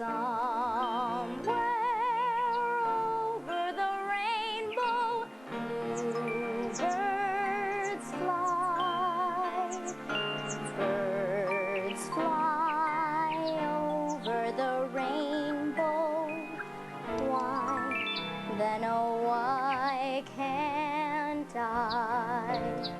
Somewhere over the rainbow, bluebirds fly. Birds fly over the rainbow. Why, then oh, why can't I?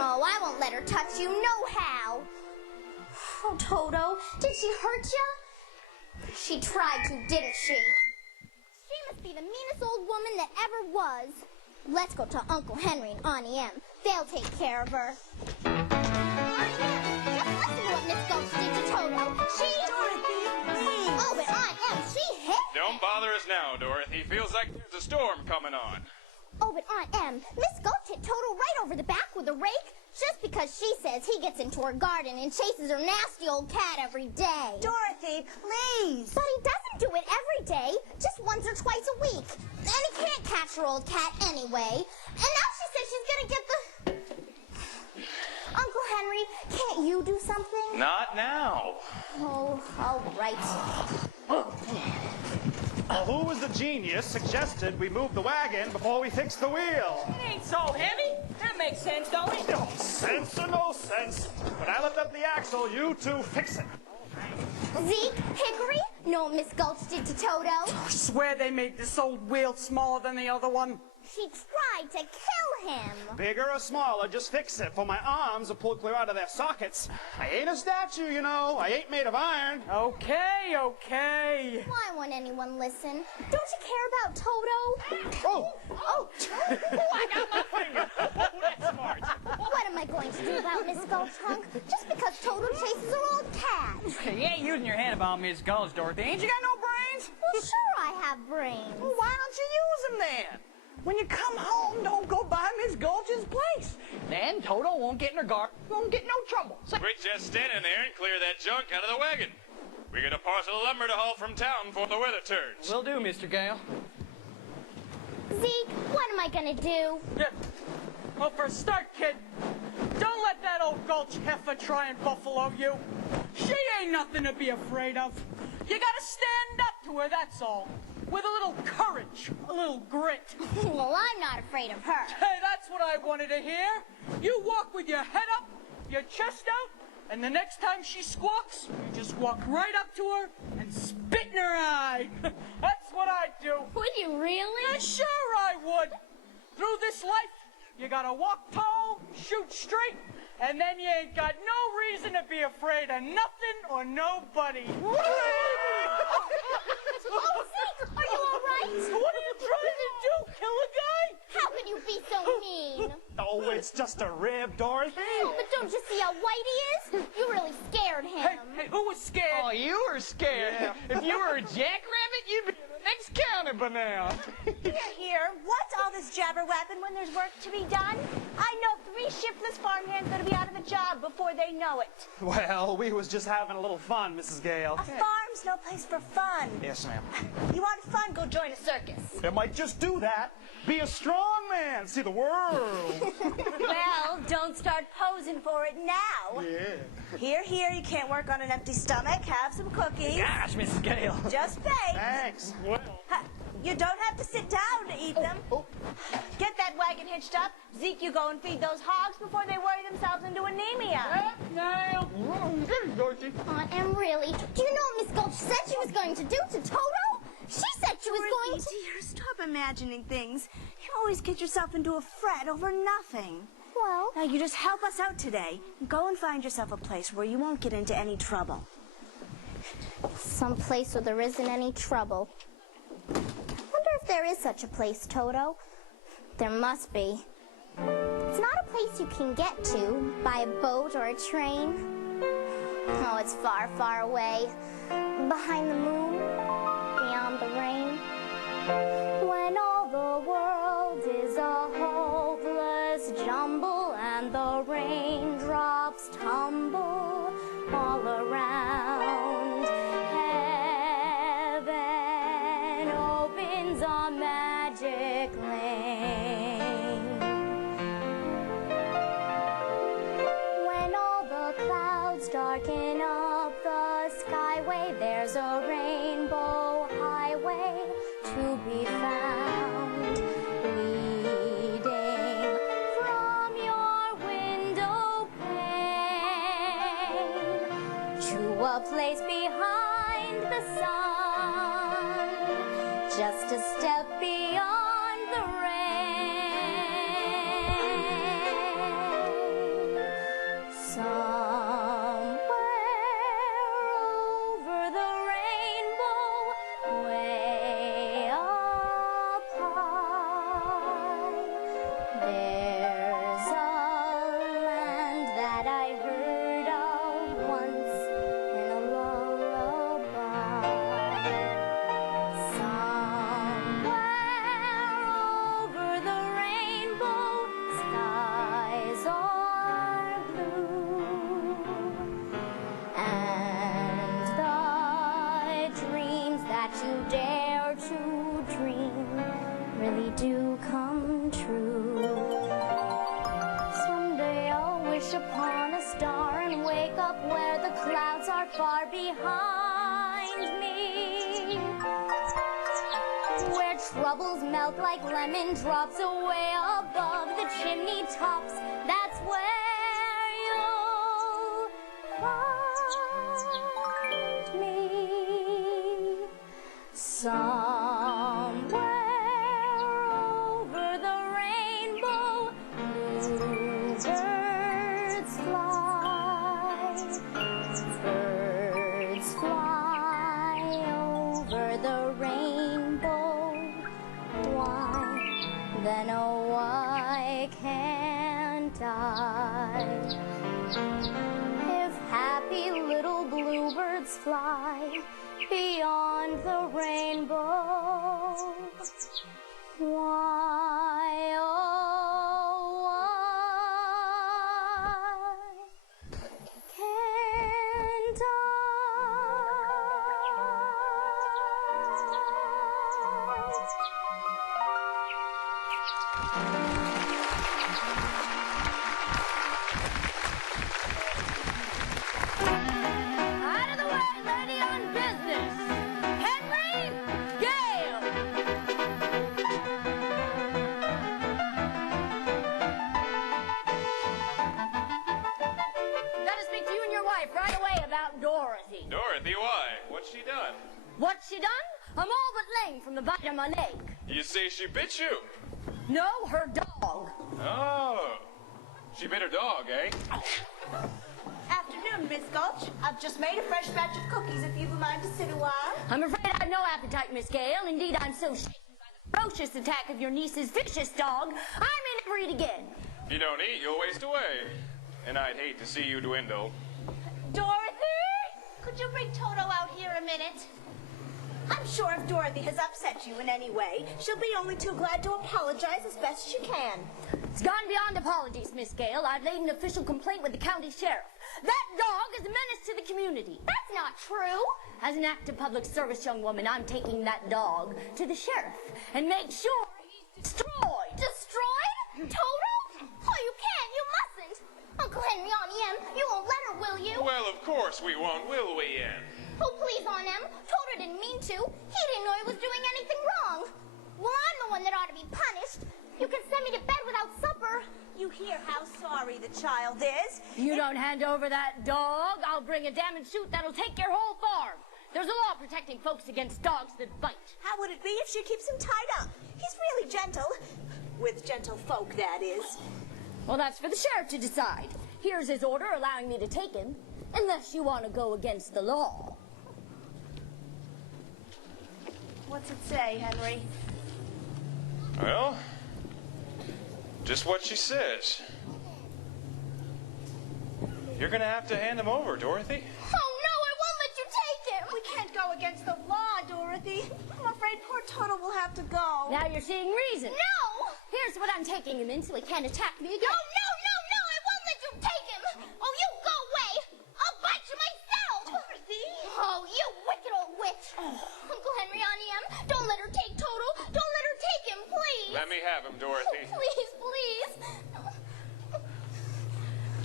Oh, I won't let her touch you nohow. Oh, Toto, did she hurt you? She tried to, didn't she? She must be the meanest old woman that ever was. Let's go to Uncle Henry and Auntie Em. They'll take care of her. Auntie Em, just listen to what Miss Gulch did to Toto. She... Dorothy, please. Oh, but Aunt Em, she hit... Don't bother us now, Dorothy. Feels like there's a storm coming on. Oh, but Aunt Em, Miss Gulch hit Toto right over the back with a rake just because she says he gets into her garden and chases her nasty old cat every day. Dorothy, please. But he doesn't do it every day, just once or twice a week. And he can't catch her old cat anyway. And now she says she's gonna get the... Uncle Henry, can't you do something? Not now. Oh, all right. Who was the genius suggested we move the wagon before we fix the wheel? It ain't so heavy. That makes sense, don't it? No sense or no sense. When I lift up the axle, you two fix it. Zeke, Hickory, know what Miss Gulch did to Toto? I swear they made this old wheel smaller than the other one. She tried to kill him. Bigger or smaller, just fix it, for my arms are pulled clear out of their sockets. I ain't a statue, you know. I ain't made of iron. Okay, okay. Why won't anyone listen? Don't you care about Toto? Oh! Oh! I got my finger. Oh, that's smart. What am I going to do about Miss Gulch, Hunk? Just because Toto chases her old cat. You ain't using your head about Miss Gulch, Dorothy. Ain't you got no brains? Well, sure I have brains. Well, why don't you use them then? When you come home, don't go by Miss Gulch's place. Then Toto won't get in her garden, won't get no trouble. So Quit just standing there and clear that junk out of the wagon. We got a parcel of lumber to haul from town before the weather turns. will do, Mr. Gale. Zeke, what am I going to do? Yeah. Well, for a start, kid, don't let that old Gulch heifer try and buffalo you. She ain't nothing to be afraid of. You gotta stand up to her, that's all. With a little courage, a little grit. Well, I'm not afraid of her. Hey, that's what I wanted to hear. You walk with your head up, your chest out, and the next time she squawks, you just walk right up to her and spit in her eye. That's what I do. Would you really? Yeah, sure I would. Through this life, you gotta walk tall, shoot straight, and then you ain't got no reason to be afraid of nothing or nobody. Oh, Zeke, are you all right? What are you trying to do, kill a guy? How can you be so mean? Oh, it's just a rib, Dorothy. Oh, but don't you see how white he is? You really scared him. Hey, who was scared? Oh, you were were scared. Yeah. If you were a jackrabbit, you'd be the next county by now. Here, what's all this jabber-wapping when there's work to be done? I know 3 shiftless farmhands that'll be out of a job before they know it. Well, we was just having a little fun, Mrs. Gale. A farm's no place for fun. Yes, ma'am. You want fun, go join a circus. It might just do that. Be a strong man, see the world. Well, don't start posing for it now. Yeah. Here, you can't work on an empty stomach. Have some cookies. Gosh, Mrs. Gale. Just bake. Thanks. Well, You don't have to sit down to eat them. Get that wagon hitched up. Zeke, you go and feed those hogs before they worry themselves into anemia. now. And really, do you know what Miss Gulch said she was going to do to Toto? She said she was going to... Dear, stop imagining things. You always get yourself into a fret over nothing. Well, Now, you just help us out today. Go and find yourself a place where you won't get into any trouble. some place where there isn't any trouble. Wonder if there is such a place, Toto. There must be. It's not a place you can get to by a boat or a train. Oh, it's far, far away. Behind the moon, beyond the rain. When all the world is a hopeless jumble and the raindrops tumble all around, heaven opens a magic lane. When all the clouds darken up the skyway, there's a rainbow highway to be found, leading from your window pane to a place behind the sun, just a step beyond the rain. Somewhere over the rainbow, way up high, there's a land that I heard of once in a lullaby. Somewhere over the rainbow, skies are blue, and the dreams that you dare to dream really do come true. Someday I'll wish upon a star and wake up where the clouds are far behind me, where troubles melt like lemon drops away above the chimney tops. That's where you'll find me. Somewhere over the rainbow, bluebirds fly. Birds fly over the rainbow. Why, then oh, why can't I? If happy little bluebirds fly beyond the rainbow, why, oh, why can't Out of the way, lady on business! Henry Gale! Gotta speak to you and your wife right away about Dorothy. Dorothy, why? What's she done? What's she done? I'm all but lame from the bottom of my leg. You say she bit you? No, her dog. Oh. She bit her dog, eh? Afternoon, Miss Gulch. I've just made a fresh batch of cookies if you'd mind to sit a while. I'm afraid I've no appetite, Miss Gale. Indeed, I'm so shaken by the ferocious attack of your niece's vicious dog, I may never eat again. If you don't eat, you'll waste away. And I'd hate to see you dwindle. Dorothy, could Could you bring Toto out here a minute? I'm sure if Dorothy has upset you in any way, she'll be only too glad to apologize as best she can. It's gone beyond apologies, Miss Gale. I've laid an official complaint with the county sheriff. That dog is a menace to the community. That's not true. As an act of public service, young woman, I'm taking that dog to the sheriff and make sure he's destroyed. Destroyed? Total? Oh, you can't. You mustn't. Uncle Henry, Auntie Em, you won't let her, will you? Well, of course we won't, will we, Ann? Oh, please, Aunt Em. Toto didn't mean to. He didn't know he was doing anything wrong. Well, I'm the one that ought to be punished. You can send me to bed without supper. You hear how sorry the child is? You don't hand over that dog, I'll bring a damage suit that'll take your whole farm. There's a law protecting folks against dogs that bite. How would it be if she keeps him tied up? He's really gentle. With gentle folk, that is. Well, that's for the sheriff to decide. Here's his order allowing me to take him, unless you want to go against the law. What's it say, Henry? Well, just what she says. You're gonna have to hand him over, Dorothy. Oh, no, I won't let you take him. We can't go against the law, Dorothy. I'm afraid poor Toto will have to go. Now you're seeing reason. No! Here's what I'm taking him in so he can't attack me again. No, I won't let you take him. Oh, you go away. I'll bite you myself. Dorothy? Oh, you wicked old witch. Uncle Henry, Auntie Em, don't let her take Toto. Don't let her take him, please. Let me have him, Dorothy. Please, please.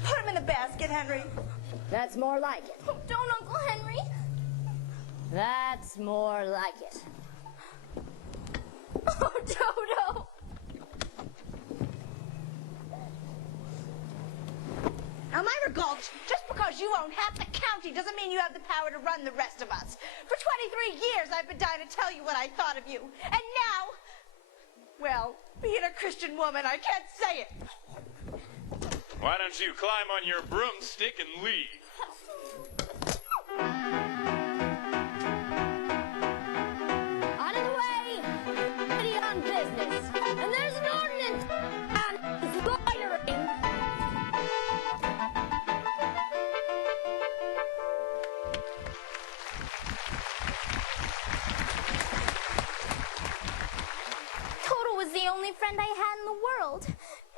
Put him in the basket, Henry. That's more like it. Oh, don't, Uncle Henry. That's more like it. Oh, Toto. Now, Myra Gulch, just because you own half the county doesn't mean you have the power to run the rest of us. For 23 years, I've been dying to tell you what I thought of you. And now, well, being a Christian woman, I can't say it. Why don't you climb on your broomstick and leave? Out of the way! City on business. And there's an ordinance on loitering. Toto was the only friend I had in the world.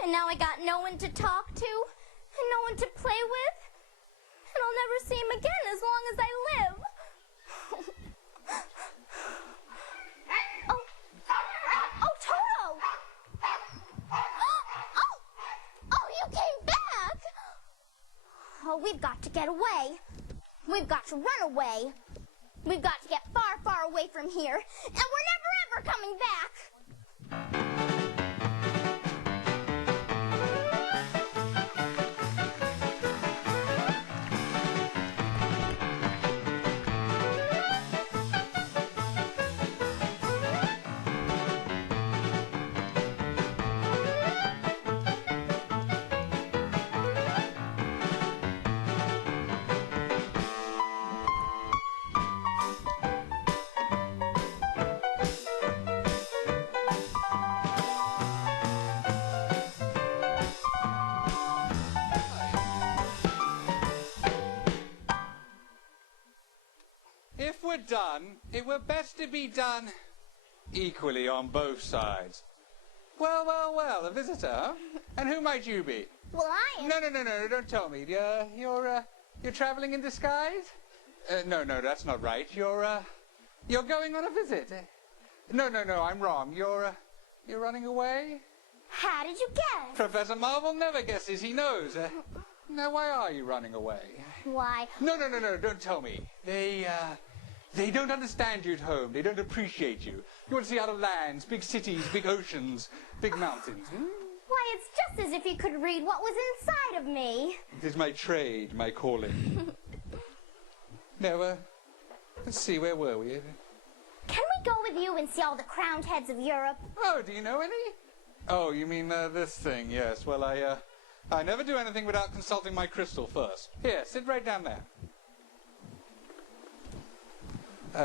And now I got no one to talk to, and no one to play with. And I'll never see him again as long as I live. Oh, Toto! Oh, you came back! Oh, we've got to get away. We've got to run away. We've got to get far, far away from here, and we're never, ever coming back. If we're done, it were best to be done equally on both sides. Well, well, well, a visitor, huh? And who might you be? Well, I am. No, don't tell me. You're traveling in disguise? No, that's not right. You're going on a visit. No, I'm wrong. You're running away? How did you guess? Professor Marvel never guesses, he knows. Now, why are you running away? Why? No, don't tell me. They don't understand you at home. They don't appreciate you. You want to see other lands, big cities, big oceans, big mountains. Why, it's just as if you could read what was inside of me. It is my trade, my calling. Now, let's see, where were we? Can we go with you and see all the crowned heads of Europe? Oh, do you know any? Oh, you mean this thing, yes. Well, I never do anything without consulting my crystal first. Here, sit right down there.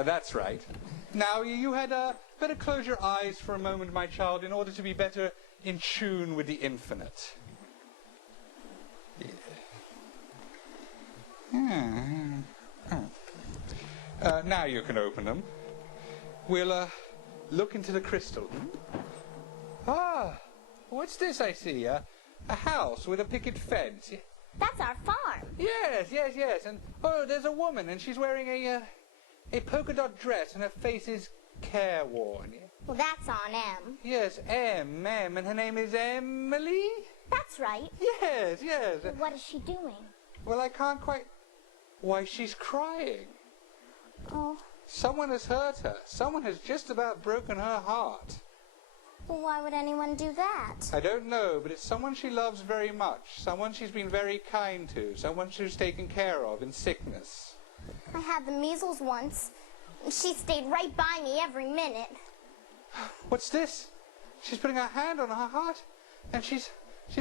That's right. Now, you had better close your eyes for a moment, my child, in order to be better in tune with the infinite. Now you can open them. We'll, look into the crystal. Ah, what's this I see? A house with a picket fence. That's our farm. Yes. And, oh, there's a woman, and she's wearing a polka dot dress, and her face is careworn. Well, that's on M. Yes, M, and her name is Emily? That's right. Yes. What is she doing? Well, I can't quite... Why, she's crying. Oh, Someone has hurt her. Someone has just about broken her heart. well, why would anyone do that? I don't know, but it's someone she loves very much. Someone she's been very kind to. Someone she's taken care of in sickness. I had the measles once. She stayed right by me every minute. What's this? She's putting her hand on her heart, and she's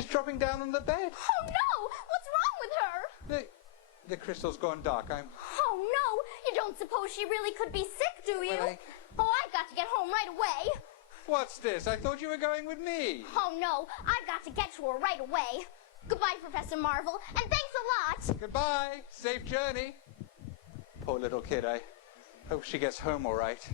dropping down on the bed. Oh, no! What's wrong with her? The crystal's gone dark. Oh, no! You don't suppose she really could be sick, do you? Well, Oh, I've got to get home right away. What's this? I thought you were going with me. Oh, no. I've got to get to her right away. Goodbye, Professor Marvel, and thanks a lot. Goodbye. Safe journey. Poor little kid. I hope she gets home all right.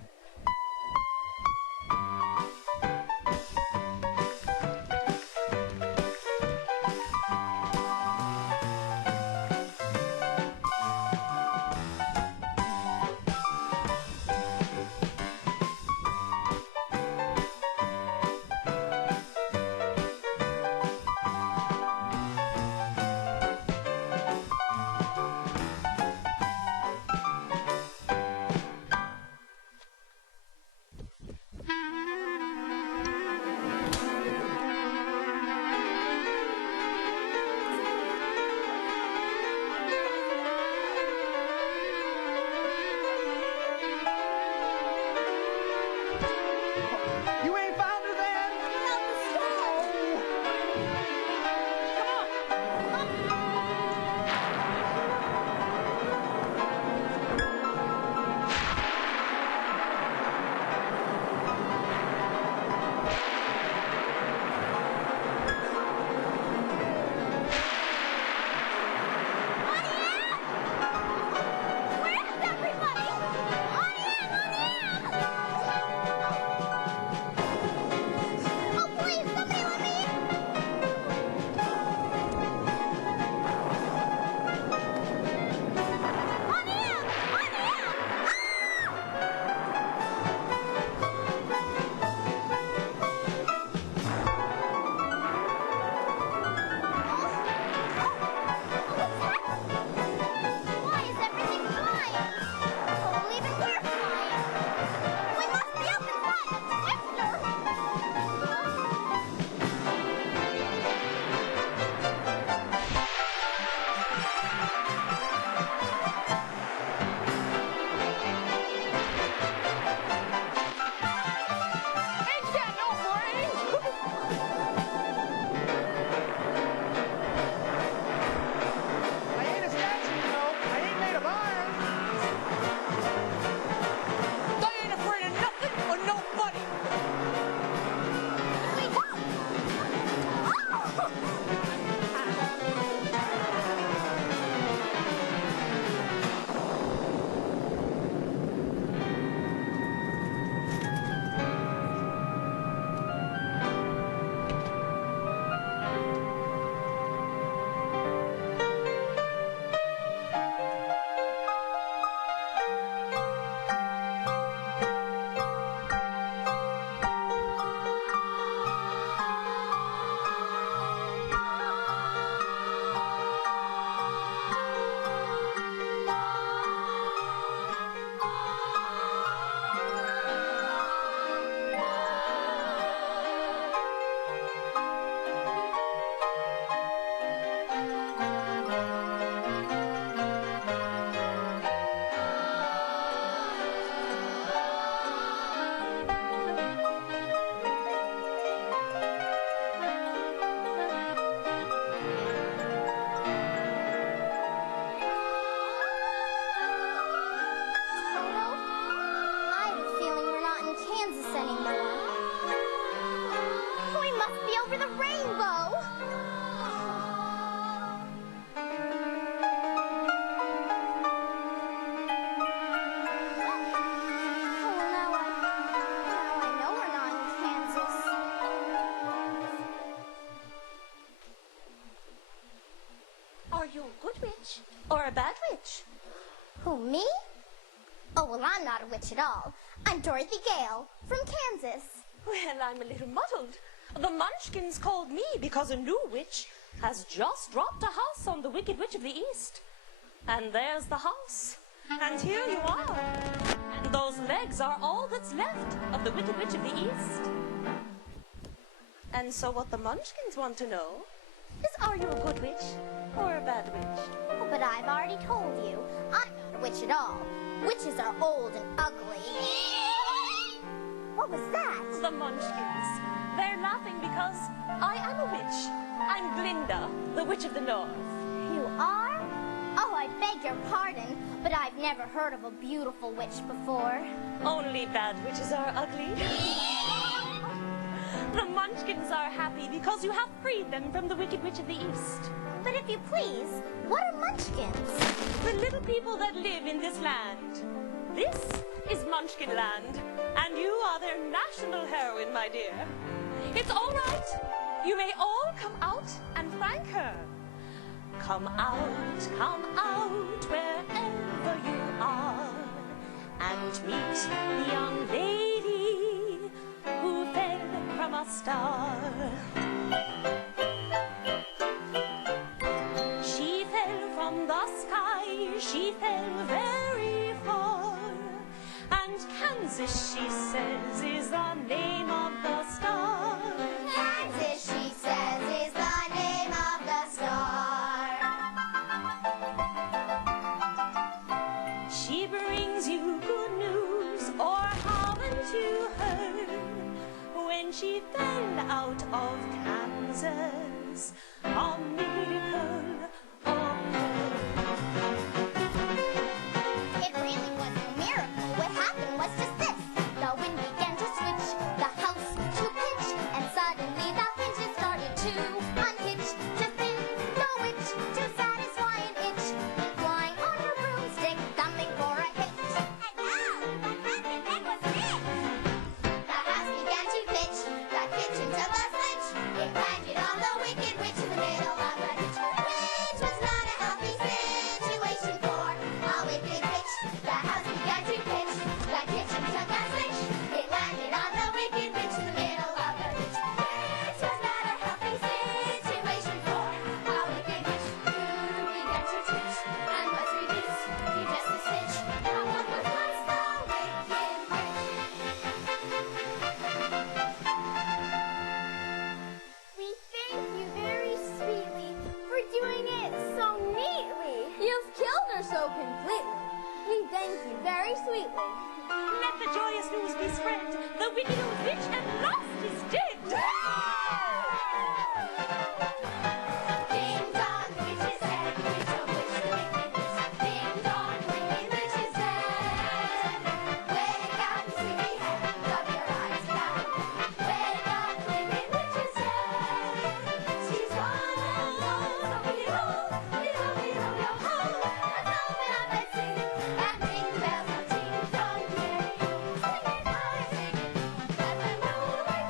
or a bad witch? Who, me? Oh, well, I'm not a witch at all. I'm Dorothy Gale from Kansas. Well, I'm a little muddled. The Munchkins called me because a new witch has just dropped a house on the Wicked Witch of the East. And there's the house. And here you are. And those legs are all that's left of the Wicked Witch of the East. And so what the Munchkins want to know is, are you a good witch or a bad witch? Oh, but I've already told you, I'm not a witch at all. Witches are old and ugly. What was that? The Munchkins. They're laughing because I am a witch. I'm Glinda, the Witch of the North. You are? Oh, I beg your pardon, but I've never heard of a beautiful witch before. Only bad witches are ugly. The Munchkins are happy because you have freed them from the Wicked Witch of the East. But if you please, what are munchkins? The little people that live in this land. This is Munchkin Land, and you are their national heroine, my dear. It's all right. You may all come out and thank her. Come out wherever you are, and meet the young lady who fell from a star. She fell from the sky, she fell very far, and Kansas, she says, is the name of the star. Kansas, she says, is the name of the star. She brings you good news, or haven't you heard? When she fell out of Kansas, a miracle occurred. It really wasn't a miracle. What happened was just this. The wind began to switch, the house to pitch, and suddenly the hinges started to unhitch. Just then, the witch, to satisfy an itch, went flying on her broomstick, thumbing for a hit. And now, what happened then was this. The house began to pitch, the kitchen took a switch. It landed on the Wicked Witch in the middle of the ditch, which was not a healthy situation for a wicked witch. The house began to pitch, the kitchen took a switch. It landed on the Wicked Witch in the middle of the ditch, which was not a healthy situation for a wicked witch. Food began to twitch and was reduced to just a stitch. But what was once the Wicked Witch? We thank you very sweetly for doing it so neatly. You've killed her so completely. We thank you very sweetly. Let the joyous news be spread. The wicked old witch at last is dead. Ding dong, witch is dead. Witch, oh witch, the wicked witch. Ding dong, wicked witch is dead. Wake up, sleepyhead, rub your eyes down. Wake up, wicked witch is dead. She's gone and gone, so we-ho, we-ho, we-ho, yo-ho. Let's open up and sing, and ring the bells of ting dong, yay. Sing it high, sing it, let them know we're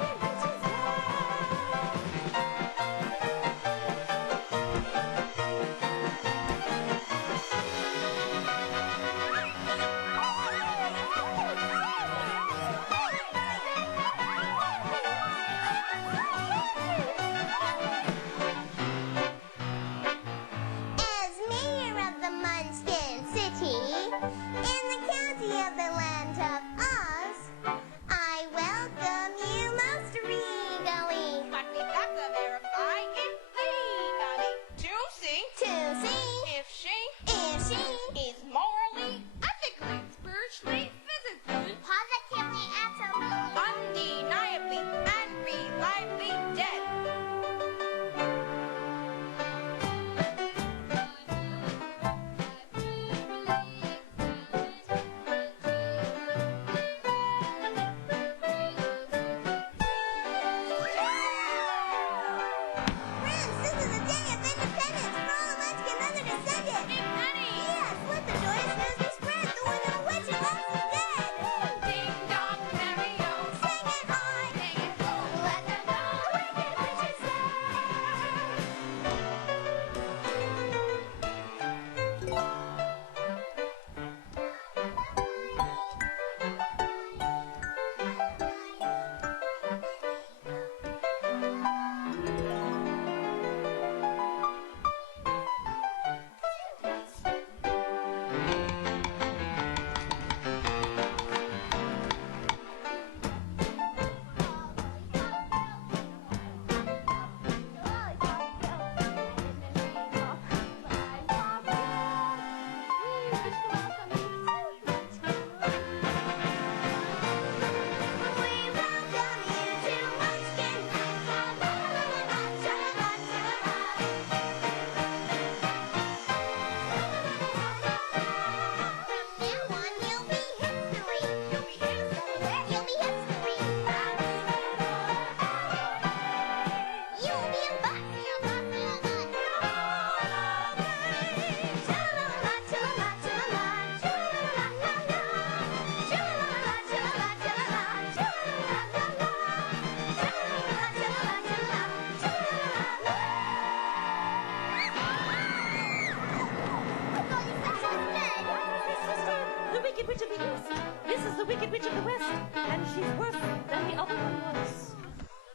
The Wicked Witch of the East. This is the Wicked Witch of the West, and she's worse than the other one was.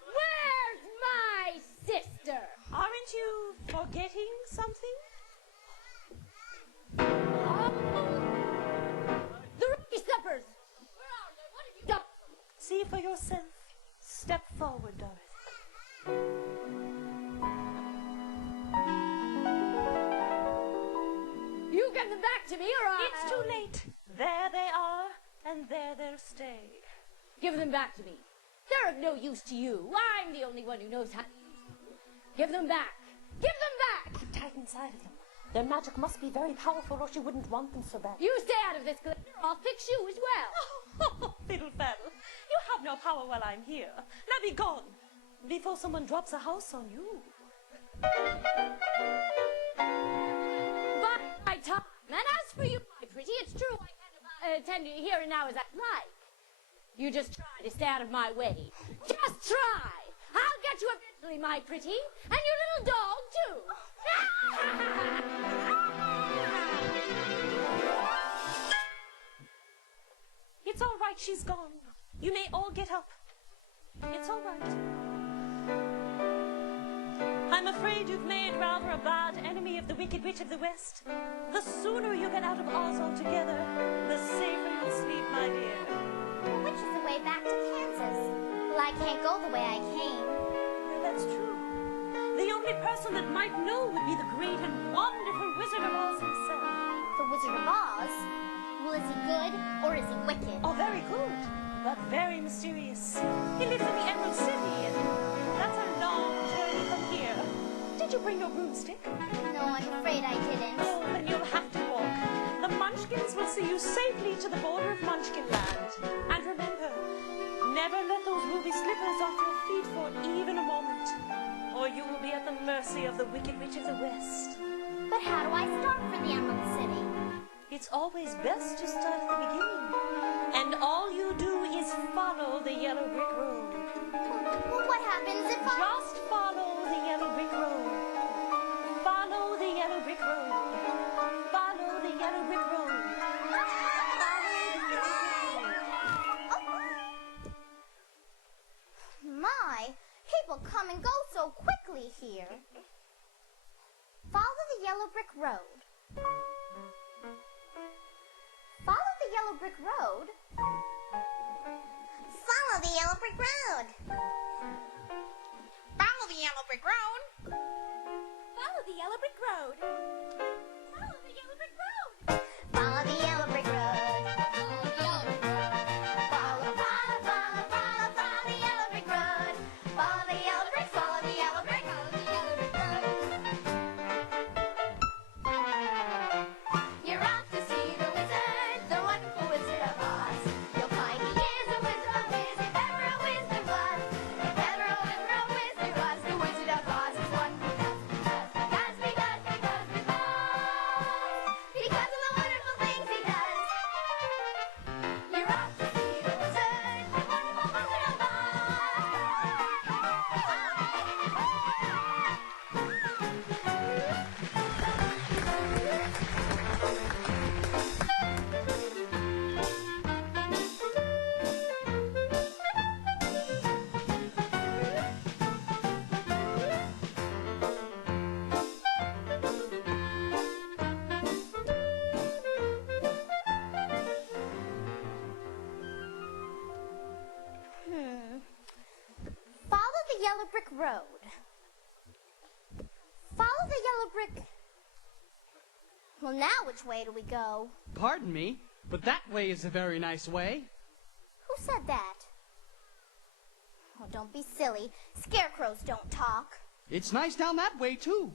Where's my sister? Aren't you forgetting something? The Rookie Steppers! Where are they? What have you done? See for yourself. Step forward, Dorothy. You get them back to me or I... It's too late. There they are, and there they'll stay. Give them back to me. They're of no use to you. I'm the only one who knows how to use them. Give them back. Give them back! Keep tight inside of them. Their magic must be very powerful, or she wouldn't want them so bad. You stay out of this, Glitter. I'll fix you as well. Fiddle faddle. You have no power while I'm here. Now be gone, before someone drops a house on you. By my time. And as for you, my pretty, it's true I can attend to you here and now as I like. You just try to stay out of my way. Just try. I'll get you eventually, my pretty. And your little dog, too. It's all right, she's gone. You may all get up. It's all right. I'm afraid you've made rather a bad enemy of the Wicked Witch of the West. The sooner you get out of Oz altogether, the safer you'll sleep, my dear. Which is the way back to Kansas? Well, I can't go the way I came. Well, that's true. The only person that might know would be the great and wonderful Wizard of Oz himself. The Wizard of Oz? Well, is he good or is he wicked? Oh, very good, but very mysterious. He lives in the Emerald City, and that's a long journey from here. Did you bring your broomstick? No, I'm afraid I didn't. Oh, then you'll have to walk. The Munchkins will see you safely to the border of Munchkinland. And remember, never let those ruby slippers off your feet for even a moment, or you will be at the mercy of the Wicked Witch of the West. But how do I start for the Emerald City? It's always best to start at the beginning. And all you do is follow the yellow brick road. Well, what happens if I... Just follow the yellow brick road. Follow the yellow brick road. Follow the yellow brick road. My, people come and go so quickly here. Follow the yellow brick road. Follow the yellow brick road. Follow the yellow brick road. Follow the yellow brick road. Follow the yellow brick road. Follow the yellow brick road. Follow the yellow brick road. Follow, follow, follow, follow, follow the yellow brick road. Follow the yellow brick, follow the yellow brick, follow the yellow brick road. You're off to see the wizard, the wonderful Wizard of Oz. You'll find he is a wizard of Wiz, if ever a wizard was. If ever a wizard was, the Wizard of Oz is one who does. Because of the wonderful things he does. You're off to see the wizard, the wonderful Wizard of Oz. Follow the yellow brick road. Follow the yellow brick. Well, now which way do we go? Pardon me, but that way is a very nice way. Who said that? Oh, don't be silly. Scarecrows don't talk. It's nice down that way, too.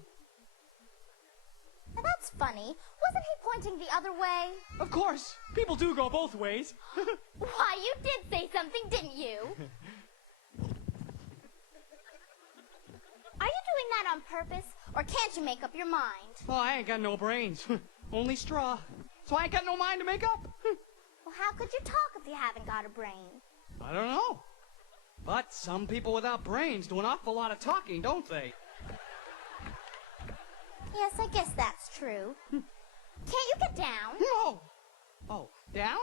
Now, that's funny. Wasn't he pointing the other way? Of course, people do go both ways. Why, you did say something, didn't you? Are you doing that on purpose, or can't you make up your mind? Oh, I ain't got no brains. Only straw. So I ain't got no mind to make up. Well, how could you talk if you haven't got a brain? I don't know. But some people without brains do an awful lot of talking, don't they? Yes, I guess that's true. Can't you get down? No! Oh, down?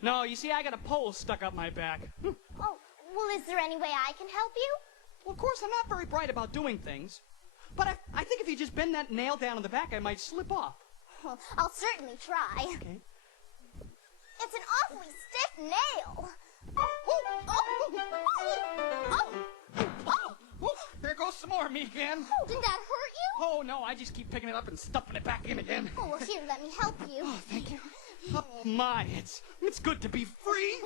No, you see, I got a pole stuck up my back. Oh, well, is there any way I can help you? Well, of course, I'm not very bright about doing things. But I think if you just bend that nail down in the back, I might slip off. Well, I'll certainly try. Okay. It's an awfully stiff nail. Oh, there goes some more of me again. Oh, did that hurt you? Oh, no, I just keep picking it up and stuffing it back in again. Oh, well, here, let me help you. Oh, thank you. Oh, my, it's good to be free.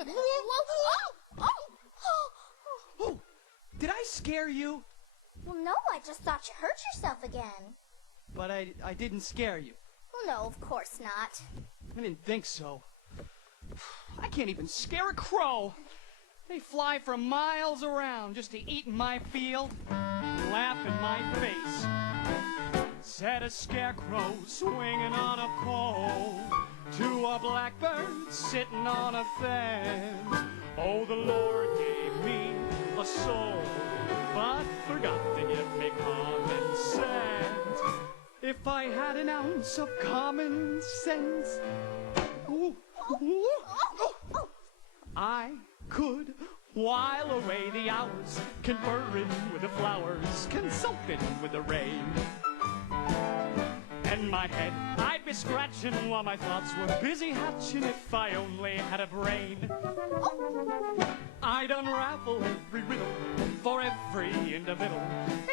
Oh, did I scare you? Well, no, I just thought you hurt yourself again. But I didn't scare you. Well, no, of course not. I didn't think so. I can't even scare a crow. They fly for miles around just to eat in my field, laugh in my face. Said a scarecrow swinging on a pole to a blackbird sitting on a fence. Oh, the Lord gave me a soul, but forgot to give me common sense. If I had an ounce of common sense, I could while away the hours, conferring with the flowers, consulting with the rain. And my head I'd be scratching while my thoughts were busy hatching if I only had a brain. I'd unravel every riddle for every individual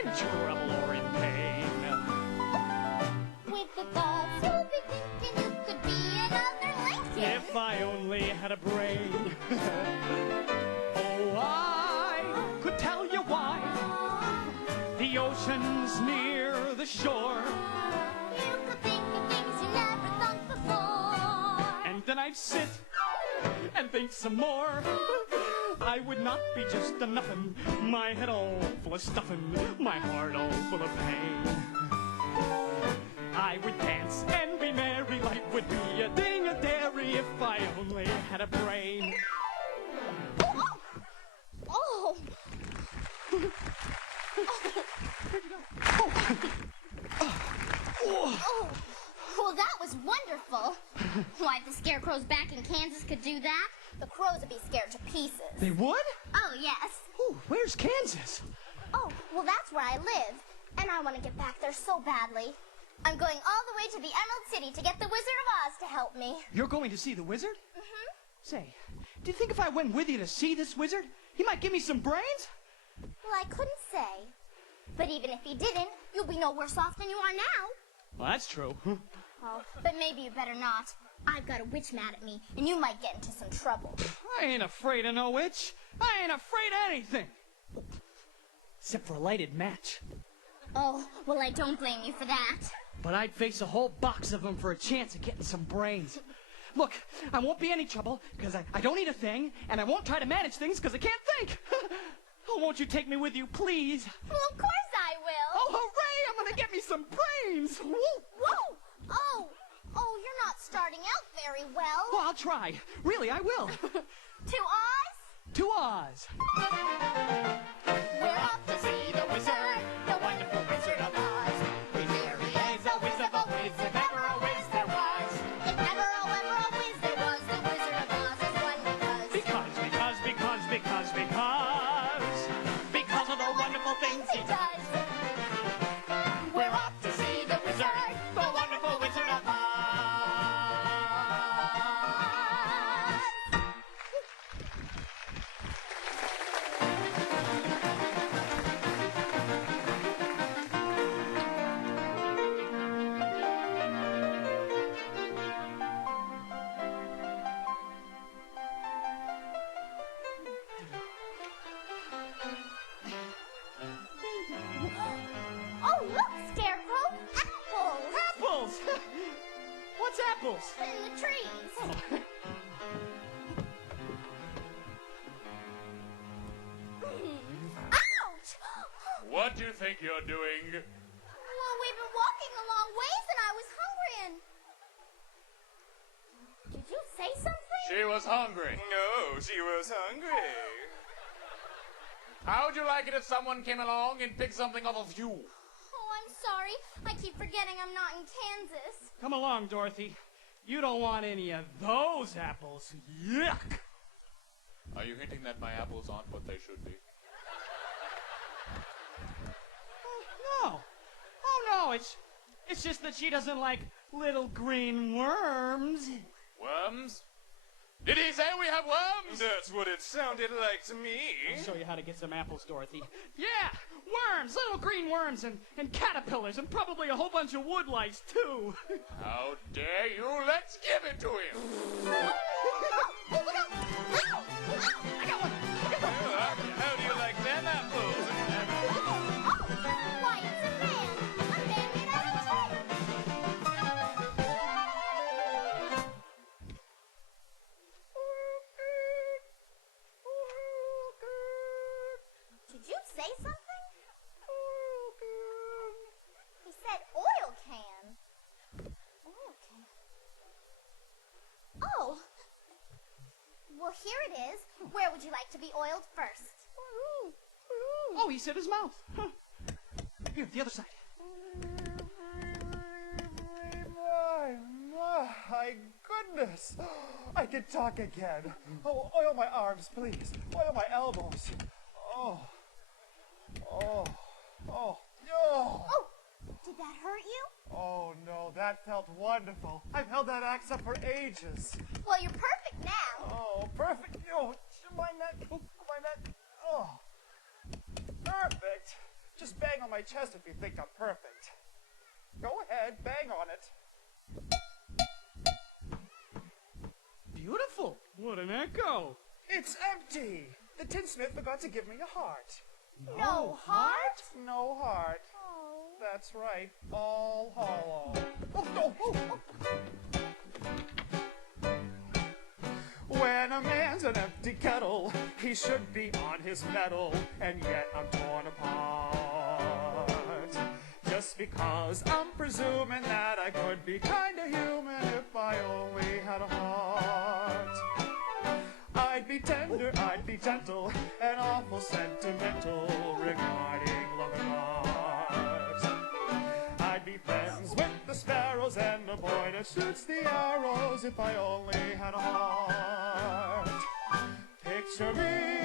in trouble or in pain. With the thoughts you'll be thinking you could be another Lincoln. If I only had a brain. Oh, I could tell you why the ocean's near the shore. You could think of things you never thought before. And then I'd sit and think some more. I would not be just a nothing, my head all full of stuffing, my heart all full of pain. I would dance and be merry, life would be a ding-a-dairy if I only had a brain. Oh! Oh, well, that was wonderful. Why, if the scarecrows back in Kansas could do that, the crows would be scared to pieces. They would? Oh, yes. Ooh, where's Kansas? Oh, well, that's where I live, and I want to get back there so badly. I'm going all the way to the Emerald City to get the Wizard of Oz to help me. You're going to see the wizard? Mm-hmm. Say, do you think if I went with you to see this wizard, he might give me some brains? Well, I couldn't say. But even if he didn't, you'll be no worse off than you are now. Well, that's true. Oh, but maybe you better not. I've got a witch mad at me, and you might get into some trouble. I ain't afraid of no witch. I ain't afraid of anything. Except for a lighted match. Oh, well, I don't blame you for that. But I'd face a whole box of them for a chance of getting some brains. Look, I won't be any trouble, because I don't need a thing, and I won't try to manage things, because I can't think. Oh, won't you take me with you, please? Well, of course I will. Oh, hooray! I'm going to get me some brains! Whoa! Oh, you're not starting out very well. Well, I'll try. Really, I will. To Oz? To Oz. We're off to see the wizard, the wonderful Wizard of Oz. Here he is, a whiz of a whiz, if ever a whiz there was. If ever a whiz there was, the Wizard of Oz is one Because of the wonderful things he does. We're off to see the wizard, the wonderful Wizard of Oz. apples? In the trees. Ouch! What do you think you're doing? Well, we've been walking a long ways and I was hungry and... Did you say something? She was hungry. No, she was hungry. How would you like it if someone came along and picked something off of you? Oh, I'm sorry. I keep forgetting I'm not in Kansas. Come along, Dorothy. You don't want any of those apples. Yuck! Are you hinting that my apples aren't what they should be? No. Oh, no, it's just that she doesn't like little green worms. Worms? Did he say we have worms? That's what it sounded like to me. I'll show you how to get some apples, Dorothy. Yeah, worms, little green worms, and caterpillars, and probably a whole bunch of wood lice, too. How dare you? Let's give it to him. I got one! How do you like them apples? Why, it's a man. A man made out of tape. Did you say something? He said oil can. Oil can. Oh. Well, here it is. Where would you like to be oiled first? Oh, he said his mouth. Huh. Here, the other side. My goodness. I can talk again. Oh, oil my arms, please. Oil my elbows. Oh. Oh. Oh. Oh. Oh, did that hurt you? Oh, no, that felt wonderful. I've held that axe up for ages. Well, you're perfect now. Oh, perfect. Oh, my neck. Oh, my neck. Oh. Perfect. Just bang on my chest if you think I'm perfect. Go ahead, bang on it. Beautiful. What an echo. It's empty. The tinsmith forgot to give me a heart. No heart? No heart. Oh. That's right. All hollow. Oh, no. Oh. When a man's an empty kettle, he should be on his mettle, and yet I'm torn apart. Just because I'm presuming that I could be kinda human if I only had a heart. I'd be tender, I'd be gentle, and awful sentimental regarding love and art. I'd be friends with the sparrows and the boy that shoots the arrows if I only had a heart. Picture me,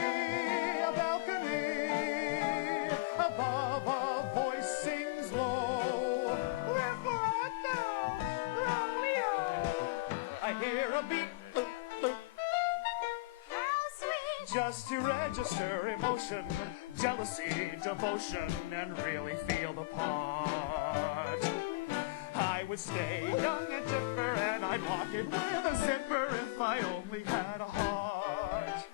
a balcony, above a voice sings low. Wherefore art thou, Romeo? I hear a beat, boop, boop. How sweet. Just to register emotion, jealousy, devotion, and really feel the part. I would stay young and chipper, and I'd walk it with a zipper if I only had a heart.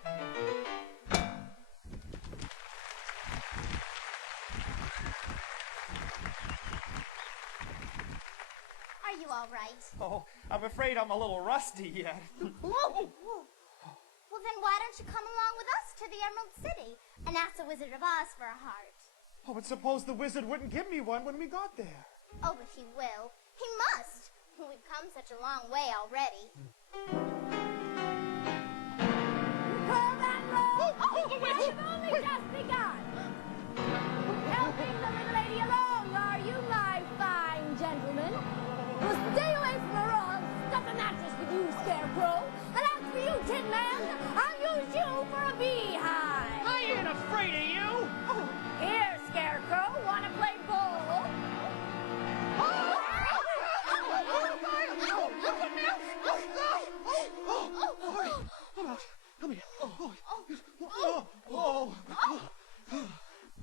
Are you all right? Oh, I'm afraid I'm a little rusty yet. Whoa. Well, then why don't you come along with us to the Emerald City and ask the Wizard of Oz for a heart? Oh, but suppose the wizard wouldn't give me one when we got there. Oh, but he will. He must. We've come such a long way already. Call that roll! We've only just begun! Helping the little lady along, are you, my fine gentlemen? Well, stay away from the roll, stuff a mattress with you, Scarecrow. And as for you, Tin Man, I'll use you for a beehive. I ain't afraid of you. Here, Scarecrow, wanna play ball? Come here.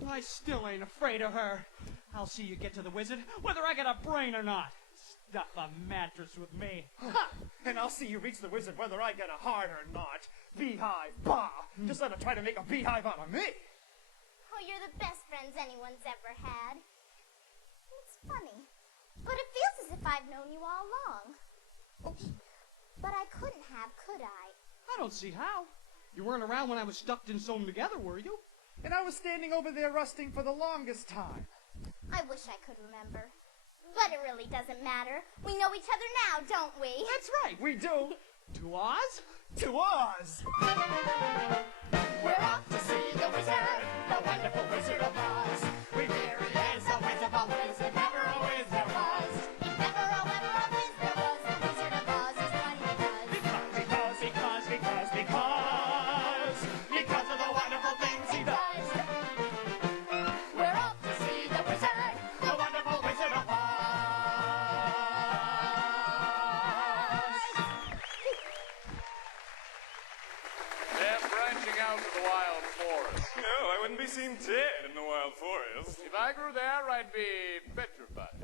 I still ain't afraid of her. I'll see you get to the wizard, whether I got a brain or not. Stuff a mattress with me. Ha! And I'll see you reach the wizard whether I get a heart or not. Beehive, bah! Just let her try to make a beehive out of me. Oh, you're the best friends anyone's ever had. It's funny, but it feels as if I've known you all along. But I couldn't have, could I? I don't see how. You weren't around when I was stuffed and sewn together, were you? And I was standing over there rusting for the longest time. I wish I could remember. But it really doesn't matter. We know each other now, don't we? That's right, we do. To Oz? To Oz! We're off to see the wizard, the wonderful Wizard of Oz. We hear he is a wizard of Oz, if ever a wizard was. If ever a wiz there was, the Wizard of Oz is one Because of the wonderful things he does. We're off to see the wizard, The wonderful Wizard of Oz. They're branching out to the wild forest. No, I wouldn't be seen dead in the wild forest. If I grew there, I'd be petrified.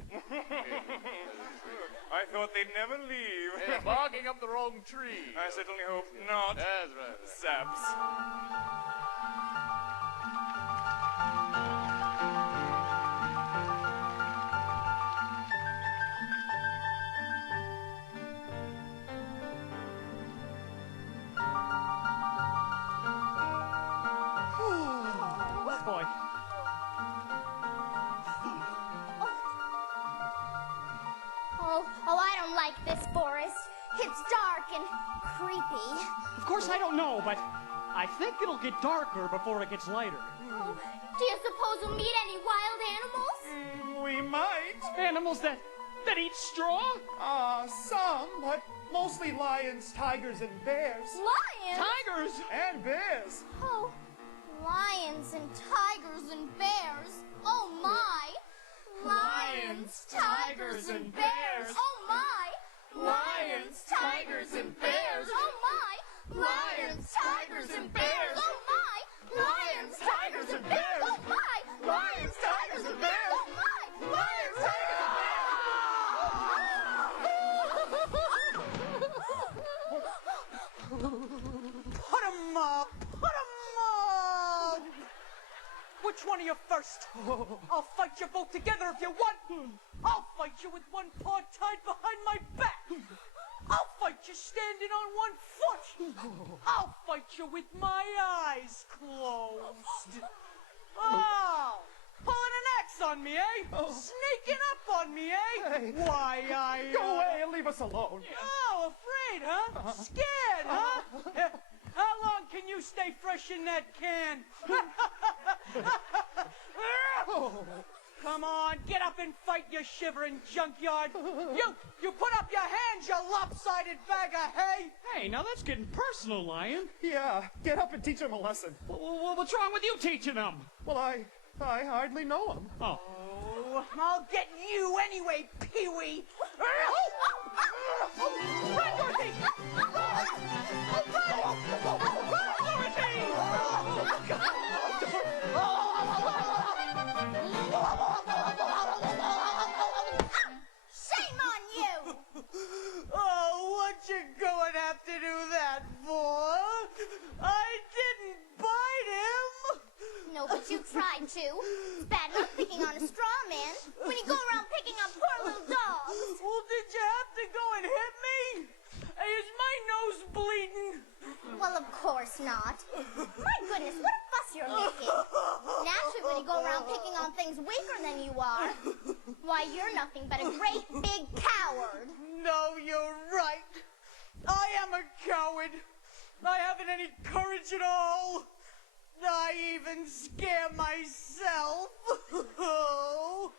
I thought they'd never leave. They're barking up the wrong tree. I certainly hope not. That's right. Saps. Boy. Oh, I don't like this forest. It's dark and creepy. Of course I don't know, but I think it'll get darker before it gets lighter. Oh, do you suppose we'll meet any wild animals? We might. Animals that eat straw? Some, but mostly lions, tigers, and bears. Lions? Tigers? And bears. Oh, lions and tigers and bears. Oh my! Lions, tigers, and bears. Oh my! Lions, tigers, and bears. Oh my! Lions, tigers, and bears. Oh my! Lions, tigers, and bears. Oh my! Lions, tigers, and bears. Oh my! Lions, tigers, Put 'em up! Put 'em up! Which one of you first? I'll fight you both together if you want. I'll fight you with one paw tied behind my back. I'll fight you standing on one foot. I'll fight you with my eyes closed. Oh, pulling an axe on me, eh? Sneaking up on me, eh? Hey. Why, I... Go away and leave us alone. Oh, afraid, huh? Scared, huh? How long can you stay fresh in that can? Come on, get up and fight, you shivering junkyard. You put up your hands, you lopsided bag of hay. Hey, now that's getting personal, Lion. Yeah, get up and teach him a lesson. What's wrong with you teaching them? Well, I hardly know him. Oh. Oh, I'll get you anyway, Pee-wee. Run, Dorothy! Shame on you! Oh, what you going to have to do that for? I didn't bite him. No, but you tried to. It's bad enough picking on a straw man when you go around picking on poor little dogs. Well, did you have to go and hit me? Hey, is my nose bleeding? Well, of course not. My goodness, what a fuss you're making. Naturally, when you go around picking on things weaker than you are, why, you're nothing but a great big coward. No, you're right. I am a coward. I haven't any courage at all. I even scare myself. Oh,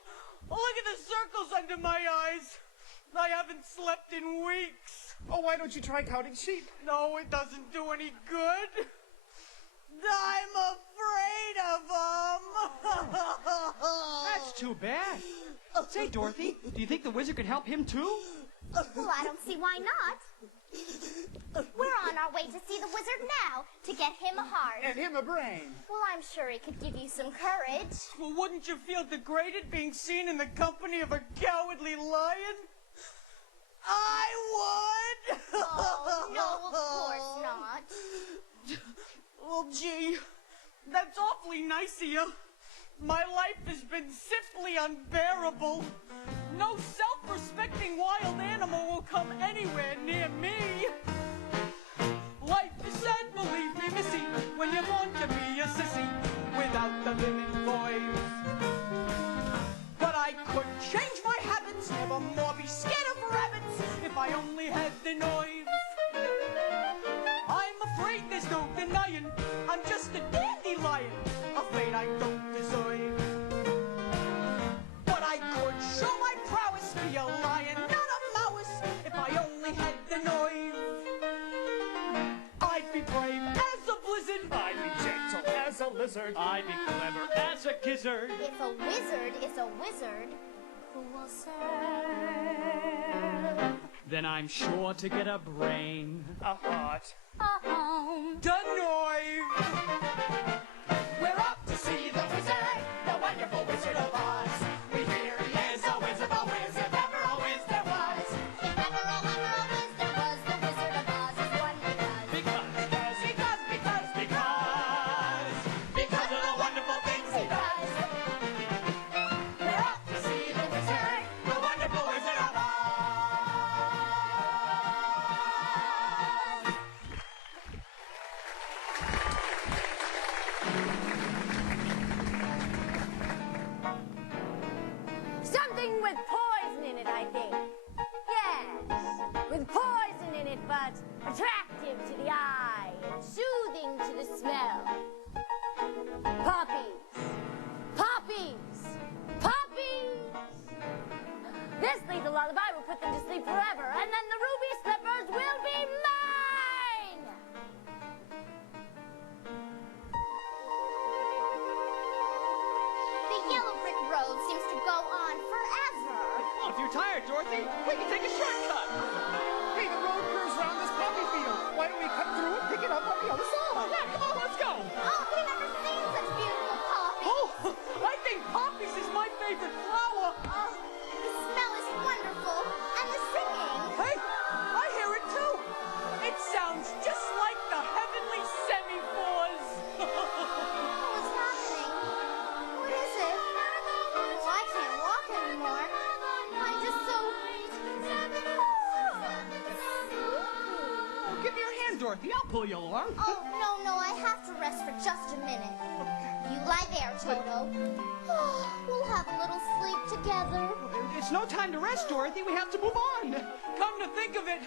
look at the circles under my eyes. I haven't slept in weeks. Oh, why don't you try counting sheep? No, it doesn't do any good. I'm afraid of them. That's too bad. Say, Dorothy, do you think the wizard could help him too? Well, I don't see why not. We're on our way to see the wizard now to get him a heart. And him a brain. Well, I'm sure he could give you some courage. Well, wouldn't you feel degraded being seen in the company of a cowardly lion? I would! Oh, no, of course not. Well, gee, that's awfully nice of you. My life has been simply unbearable. No self self-respecting wild animal will come anywhere near me. Life is sad, believe me, missy, when you want to be a sissy without the living voice. But I could change my habits, never more be scared of rabbits, if I only had the noise. I'm afraid there's no denying, I'm just a dandelion, afraid I don't deserve. But I could show my prowess, be a lion, not a mouse, if I only had the noise. I'd be brave as a blizzard, I'd be gentle as a lizard. I'd be clever as a gizzard. If a wizard is a wizard, who will serve? Then I'm sure to get a brain. A heart. A home. the noise. We're off to see the wizard, the wonderful Wizard of Oz. We hear he is a wizard, a whiz, if ever a whiz there was. If ever a whiz there was, the Wizard of Oz is one Because of the wonderful things he does. We're off to see the wizard, the wonderful Wizard of Oz. Something with poison in it, I think. Yes, with poison in it, but attractive to the eye and soothing to the smell. Poppies. Poppies. Poppies. This lethal lullaby will put them to sleep forever, and then the ruby slippers will be mine! The yellow brick road seems to go on forever. Well, if you're tired, Dorothy, we can take a shortcut. Hey, the road curves around this poppy field. Why don't we cut through and pick it up on the other side? Yeah, come on, let's go. Oh, we've never seen such beautiful poppies. Oh, I think poppies is my favorite flower. Oh, the smell is wonderful. And the singing. Hey, I hear it too. It sounds just like the heavenly semaphores. What's happening? What is it? Oh, I can't walk anymore. I'm just so... Oh, give me your hand, Dorothy. I'll pull you along. Oh, no, I have to rest for just a minute. You lie there, Toto. Oh, we'll have a little sleep together. It's no time to rest, Dorothy. We have to move on. Come to think of it,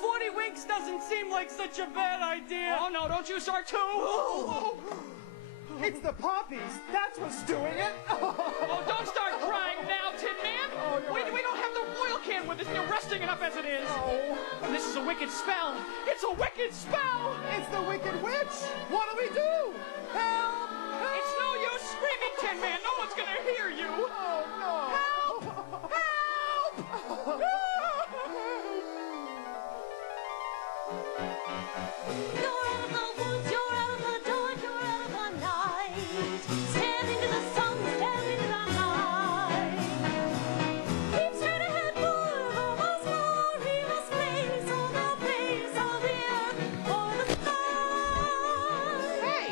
40 winks doesn't seem like such a bad idea. Oh, no, don't you start too. Oh. It's the poppies. That's what's doing it. Oh, don't start crying now, Tin Man. We don't have the oil can with us. You're resting enough as it is. Oh, This is a wicked spell. It's a wicked spell. it's the Wicked Witch. What do we do? Help! It's no use screaming, Tin Man. No one's going to hear you. Oh, no. Help! You're out of the woods, you're out of the dark, you're out of the night. Standing to the sun, standing to the night. Keep straight ahead, boy, there must more. He must place on the face of the earth for the sky. Hey,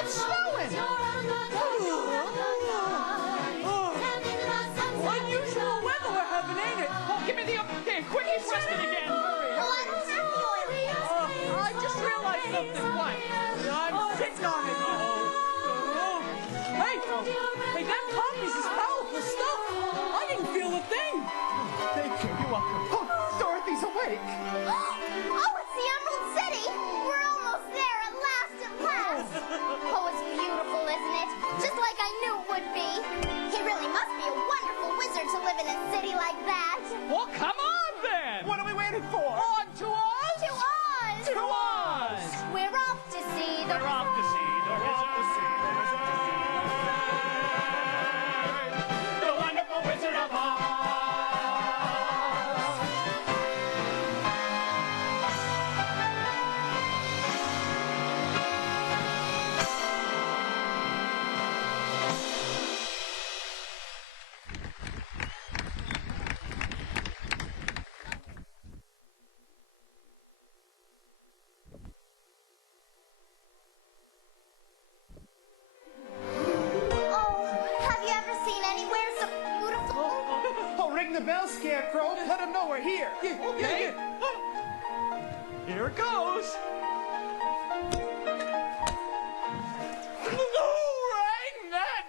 it's snowing. You're out of the dark, you're out of the night. Standing to the sun, Unusual weather we're having, ain't it? Oh, give me the upper can. Quick, he's resting again. Well, I don't have the oil. I just realized something. What? Scarecrow. Let him know we're here. Okay? Here it goes. Who rang that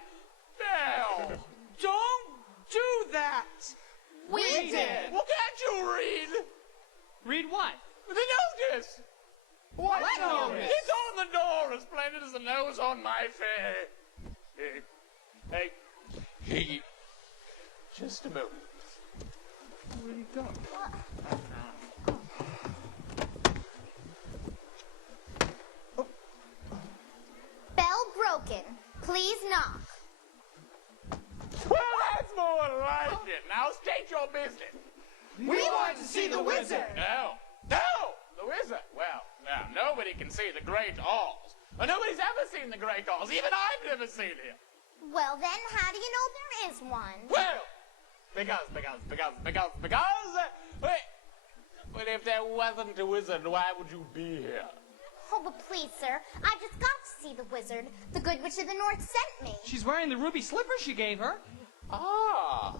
bell? Don't do that. We did. Well, can't you read? Read what? The notice. What notice? It's on the door as plain as the nose on my face. Hey. Just a moment. Where'd he go? Bell broken. Please knock. Well, that's more like it. Now state your business. We want to see the wizard. No, the wizard. Well, now, nobody can see the Great Halls. Well, nobody's ever seen the Great Halls. Even I've never seen him. Well, then, how do you know there is one? Well, because. Wait. But if there wasn't a wizard, why would you be here? Oh, but please, sir. I just got to see the wizard. The Good Witch of the North sent me. She's wearing the ruby slippers she gave her. Ah,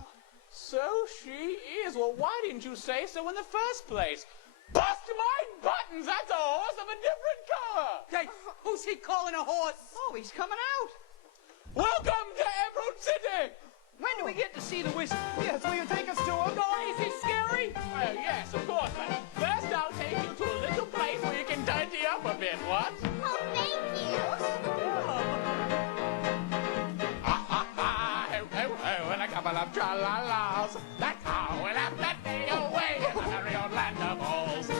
so she is. Well, why didn't you say so in the first place? Bust my buttons, that's a horse of a different color. Hey, who's he calling a horse? Oh, he's coming out. Welcome to Emerald City. When do we get to see the wizard? Yes, will you take us to him? Oh, is he scary? Well, yes, of course. First, I'll take you to a little place where you can tidy up a bit, what? Oh, thank you. Ho, and a couple of tra-la-las. That's how we'll have that day away in the merry old land of Oz. And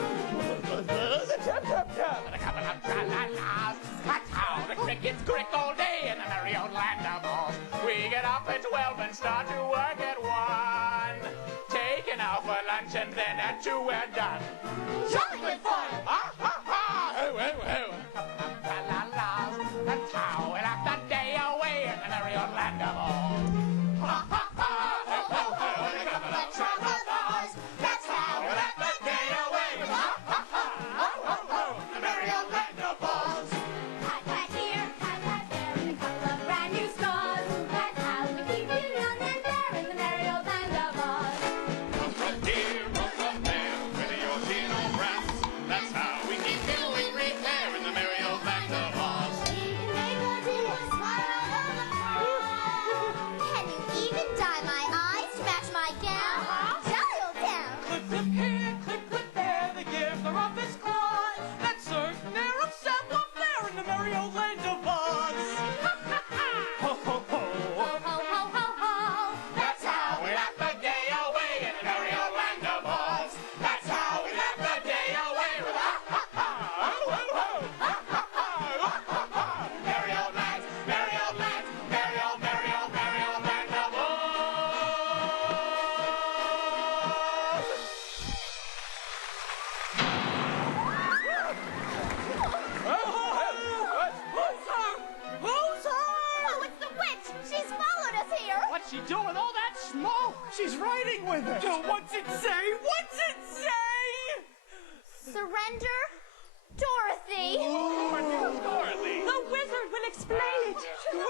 a couple of tra-la-las. That's how the crickets crick all day in the merry old land of Oz. We get up at 12 and start to work at 1. Taking out for lunch and then at 2 we're done. Jolly good fun. Ho, ho, ho. Tra-la-las. That's how we'll have that day away in the merry old land of Oz. That's how we'll have that day away. The merry old land of Oz. Pat, pat here, pat, pat there, and a couple of brand new stars. That's how we keep you young and fair in the merry old land of Oz. Dear Brooklyn Bear, with your tin old brass, that's how we keep you in great hair in the merry old land of Oz. We can make our dear smile all the time. Can you even dye my eyes to match my gown? Jolly old town. Clip, clip here, clip, clip there. They give their office claws. That's certain they're of savoir faire in the merry old land of Oz. Ho, ho, ho. Ho, ho, ho, ho, ho. That's how We'll have the day away in the merry old land of Oz. That's how we have the day away with merry old land, merry old land, merry old, merry old, merry old land of Oz. Who's her? Oh, it's the witch. She's followed us here. What's she doing? All that smoke. She's riding with us. What's it say? What's it say? Surrender, Dorothy. Dorothy. The wizard will explain. To the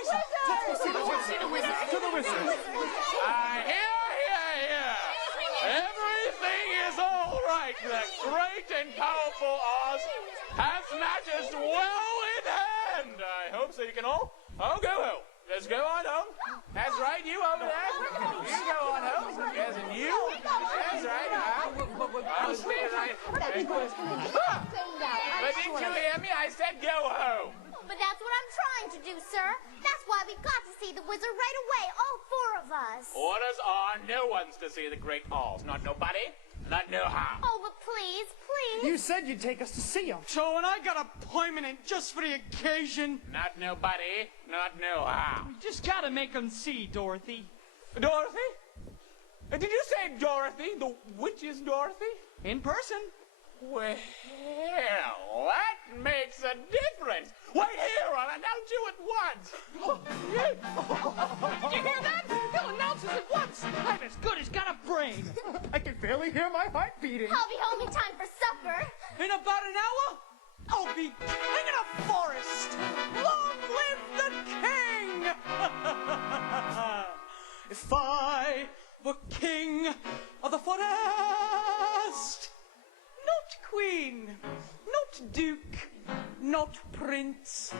wizard. Here. Everything is all right. The great and powerful Oz has matters well in hand. I hope so. You can all go home. Just go on home. That's right, you over there. You go on home. Yes, and you. That's right. I'll stay right. But didn't you hear me? I said go home. But that's what I'm trying to do, sir. That's why we got to see the wizard right away, all 4 of us. Orders are no one's to see the great halls. Not nobody, not no how. Oh, but please, please. You said you'd take us to see him. So, and I got a permanent just for the occasion. Not nobody, not no how. You just gotta make them see, Dorothy. Dorothy? Did you say Dorothy? The witch's Dorothy? In person. Well, that makes a difference. Wait here, I'll announce you at once. Did you hear that? He'll announce us at once. I'm as good as got a brain. I can barely hear my heart beating. I'll be home in time for supper. In about an hour, I'll be king in a forest. Long live the king! If I the king of the forest. Not queen, not duke, not prince.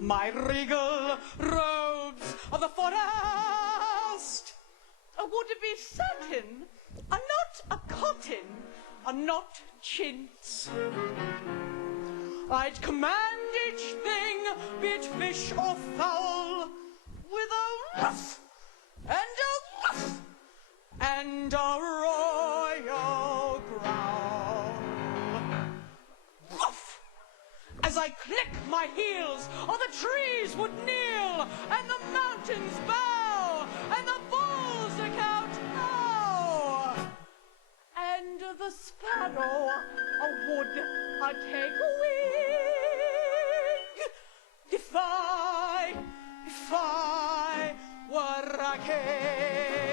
My regal robes of the forest would be satin, not a cotton, not chintz. I'd command each thing, be it fish or fowl, with a ruff and a woof and a royal growl. Woof! As I click my heels, all the trees would kneel, and the mountains bow, and the bulls kowtow. And the sparrow would take wing, if I were a king.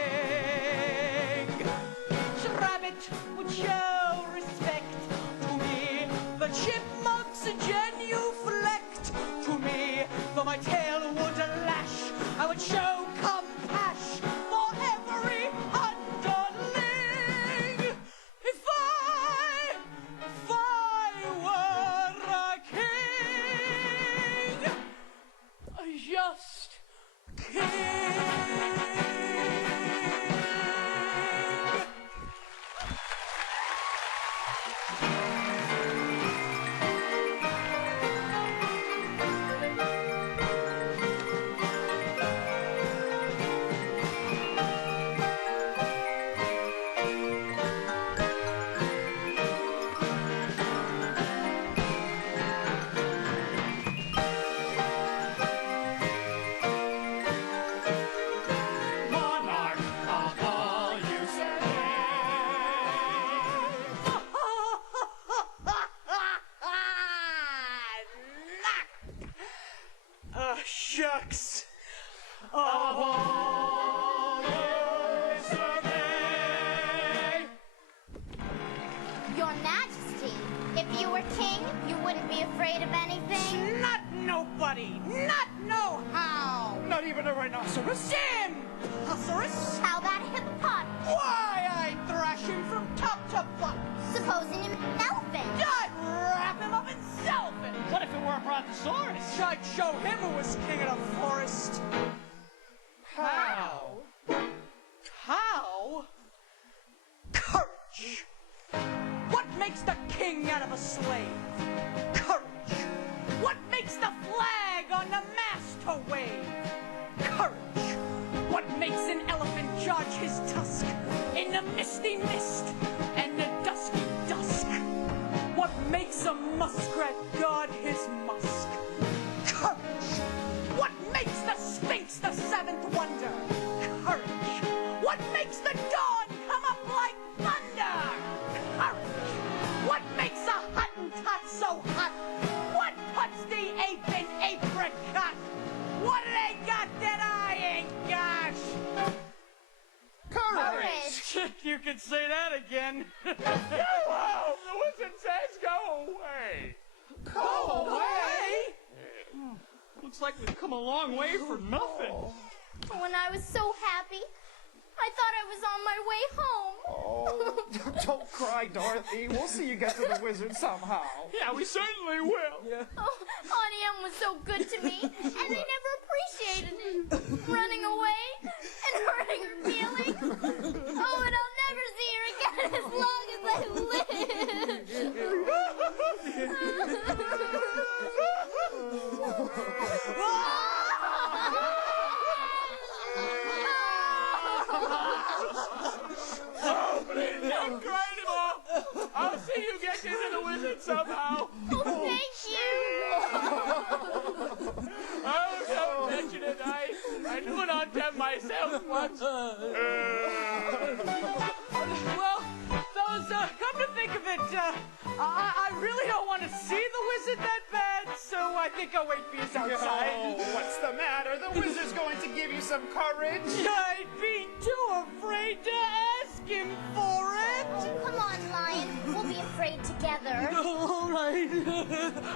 The rabbit would show respect to me, the chipmunk's genuflect to me, though my tail would lash, I would show compassion for every underling. If I were a king, just king. Monarch of all you Shucks. of all you survey. Your Majesty, if you were king, you wouldn't be afraid of anything? Not nobody. Not no how. Not even a rhinoceros. Imposterous. How about a hippopotamus? Why, I'd thrash him from top to bottom. Supposing him an elephant? I'd wrap him up in cellophane. What if it were a brontosaurus? I'd show him who was king of the forest. How? How? Courage. What makes the king out of a slave? Courage. What makes the flag on the mast to wave? Courage. What makes an elephant charge his tusk in the misty mist and the dusky dusk? What makes a muskrat guard his musk? Courage. What makes the Sphinx the seventh wonder? Courage. What makes the dawn come up like thunder? Courage. What makes a Hottentot so hot? What puts the ape in apricot? What do they got that I ain't got? Courage. You could say that again. Go home! The wizard says go away! Go away? Looks like we've come a long way for nothing. When I was so happy, I thought I was on my way home. Oh, don't cry, Dorothy. We'll see you get to the wizard somehow. Yeah, we certainly will. Oh, Auntie Em was so good to me, and I never appreciated it. Running away and hurting her feelings. Oh, and I'll never see her again as long as I Oh, please don't cry anymore. I'll see you get into the wizard somehow. Oh, thank you. Oh, don't mention it. I knew it on them myself once. Well, fellas, come to think of it, I really don't want to see the wizard that bad, so I think I'll wait for you outside. Oh, what's the matter? The wizard's going to give you some courage. I'd be too afraid to ask him for it. Oh, come on, Lion. We'll be afraid together. All right.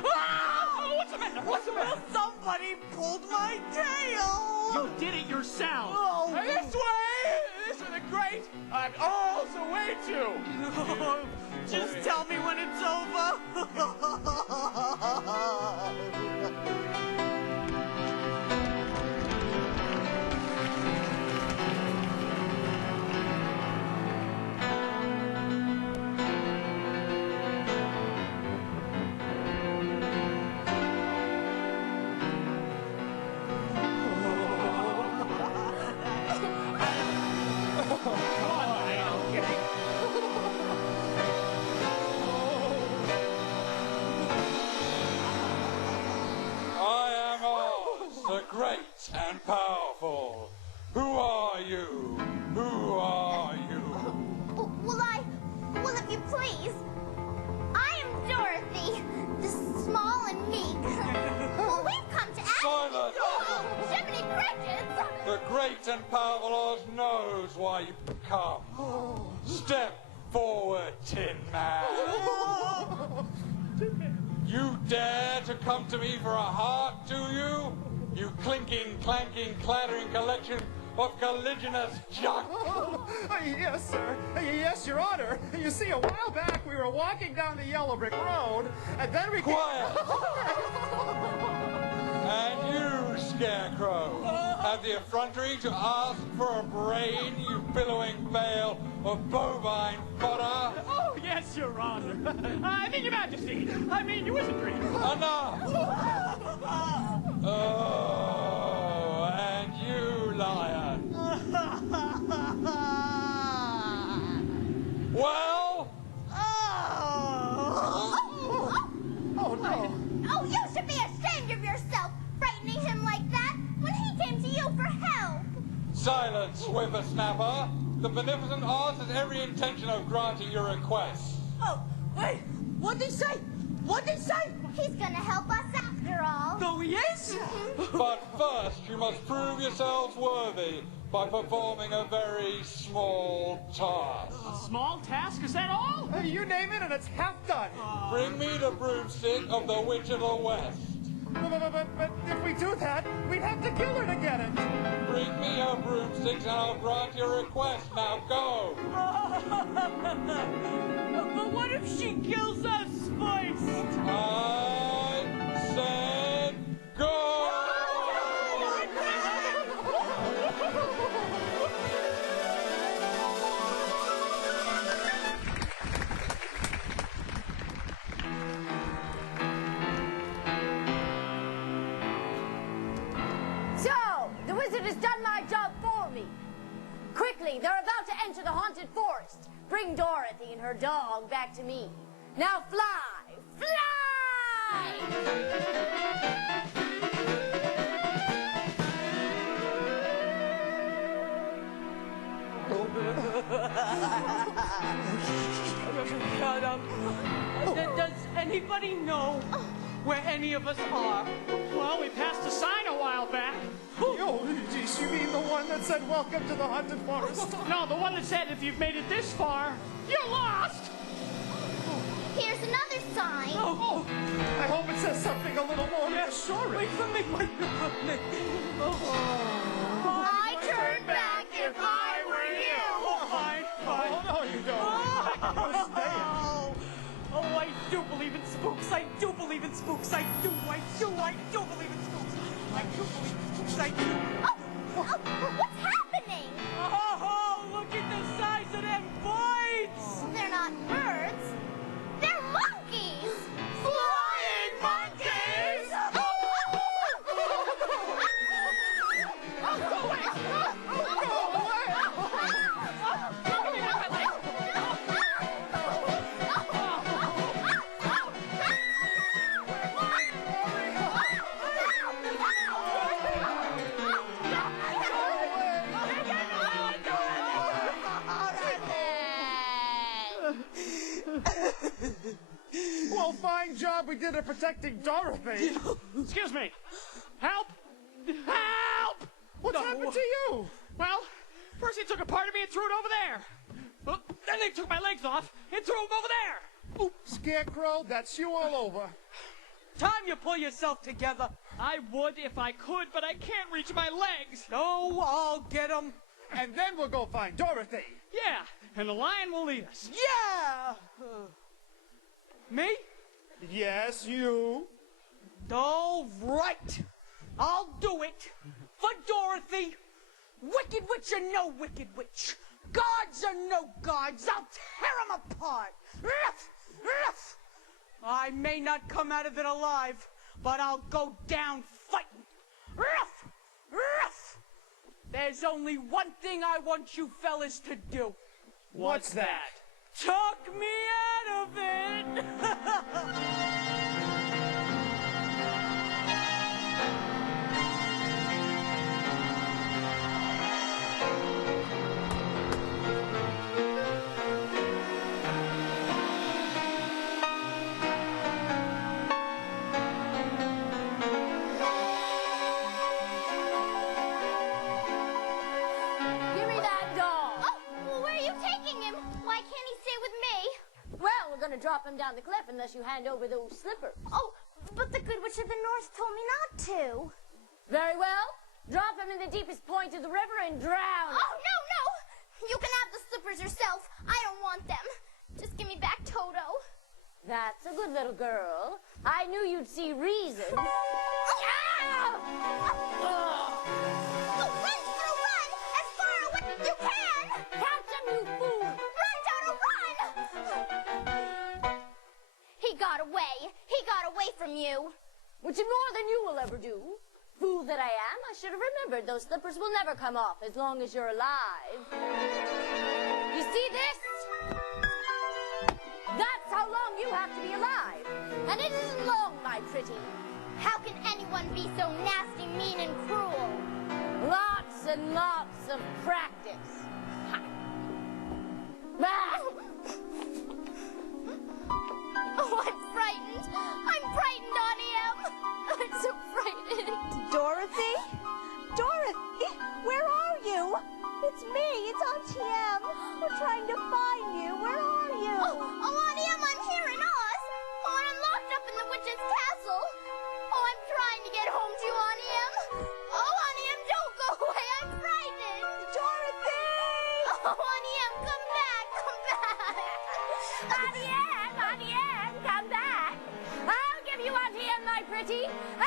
Oh, what's the matter? What's the matter? Well, somebody pulled my tail. You did it yourself. Oh, this way. Isn't it great? I'm all the way to. Just tell me when it's over. I am Oz, the great and powerful. Who are you? Who are you? Well, if you please, I am Dorothy, the small and meek. Well, we've come to ask Silence! you. Jiminy Crickets! The great and powerful Oz knows why you come. Step forward, Tin Man. You dare to come to me for a heart, do you? You clinking, clanking, clattering collection of colliginous junk. Yes, sir. Yes, Your Honor. You see, a while back we were walking down the yellow brick road, and then we... Quiet! And you, Scarecrow, have the effrontery to ask for a brain, you billowing bale of bovine fodder? Oh, yes, Your Honor. I mean, Your Majesty. I mean, Your Wizardry. Enough! Oh, and you, lion. Well? Oh, no. Oh, you should be ashamed of yourself, frightening him like that when he came to you for help. Silence, whippersnapper. The beneficent Oz has every intention of granting your request. Oh, wait. What'd he say? What'd he say? He's gonna help us after all. No, he is? But first, you must prove yourselves worthy by performing a very small task. A small task, is that all? You name it and it's half done. Bring me the broomstick of the Witch of the West. But if we do that, we'd have to kill her to get it. Bring me her broomsticks and I'll grant your request. Now go! But what if she kills us first? I said go! So, the wizard has done my job for me. Quickly, they're about to enter the haunted forest. Bring Dorothy and her dog back to me. Now fly! Fly! Does anybody know where any of us are? Well, we passed a sign a while back. Oh, geez, you mean the one that said, "Welcome to the haunted forest"? No, the one that said if you've made it this far, you're lost. Here's another sign. Oh, I hope it says something a little more reassuring. Wait for me, wait for me. I'd turn back if I were you. Oh, fine, fine. Oh, no, you don't. You're staying. Oh, I do believe in spooks. I do believe in spooks. I do believe in spooks. I do believe in spooks. I do. What's happening? Oh, look at the size of them bites. They're not birds. They're monkeys. Flying monkeys. Well, fine job we did at protecting Dorothy. Excuse me. Help! Help! What's happened to you? Well, first they took a part of me and threw it over there. Well, then they took my legs off and threw them over there. Scarecrow, that's you all over. Time you pull yourself together. I would if I could, but I can't reach my legs. No, I'll get them. And then we'll go find Dorothy. Yeah, and the lion will lead us. Yeah! Me? Yes, you. All right. I'll do it. For Dorothy. Wicked witch or no wicked witch. Gods or no gods. I'll tear them apart. Ruff, ruff. I may not come out of it alive, but I'll go down fighting. Ruff, ruff. There's only one thing I want you fellas to do. What's that? Talk me out of it! Give me that doll. Oh, well, where are you taking him? Why can't he stay with me? Well, we're gonna drop him down the cliff unless you hand over those slippers. Oh, but the Good Witch of the North told me not to. Very well. Drop him in the deepest point of the river and drown him. Oh, no, no! You can have the slippers yourself. I don't want them. Just give me back Toto. That's a good little girl. I knew you'd see reason. Oh, run, Toto, run! As far away as you can! Catch him, you fool! Run, Toto, run! He got away. He got away from you. Which is more than you will ever do. Fool that I am, I should have remembered those slippers will never come off as long as you're alive. You see this? That's how long you have to be alive. And it isn't long, my pretty. How can anyone be so nasty, mean, and cruel? Lots and lots of practice. Ha. Ah! Oh, I'm frightened. I'm frightened, Auntie Em. I'm so frightened. Dorothy? Dorothy? Where are you? It's me. It's Auntie Em. We're trying to find you. Where are you? Oh, Auntie Em, I'm here in Oz. Oh, and I'm locked up in the witch's castle. Oh, I'm trying to get home to you, Auntie Em. Oh, Auntie Em, don't go away. I'm frightened. Dorothy! Oh, Auntie Em, come back. Come back. Auntie Anne, come back. I'll give you Auntie Anne, my pretty. Ah!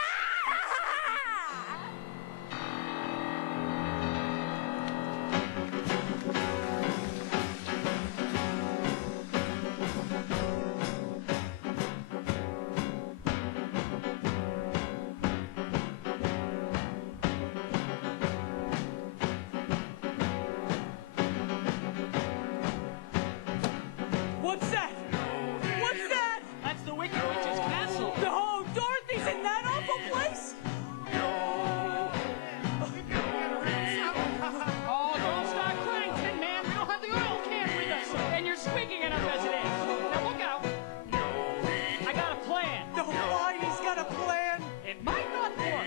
What's that? What's that? That's the Wicked Witch's castle. No, Dorothy's in that awful place? Oh, don't start crying, Tin Man. We don't have the oil can with us. And you're squeaking in our residence. Now look out. I got a plan. No, Whitey's got a plan. It might not work.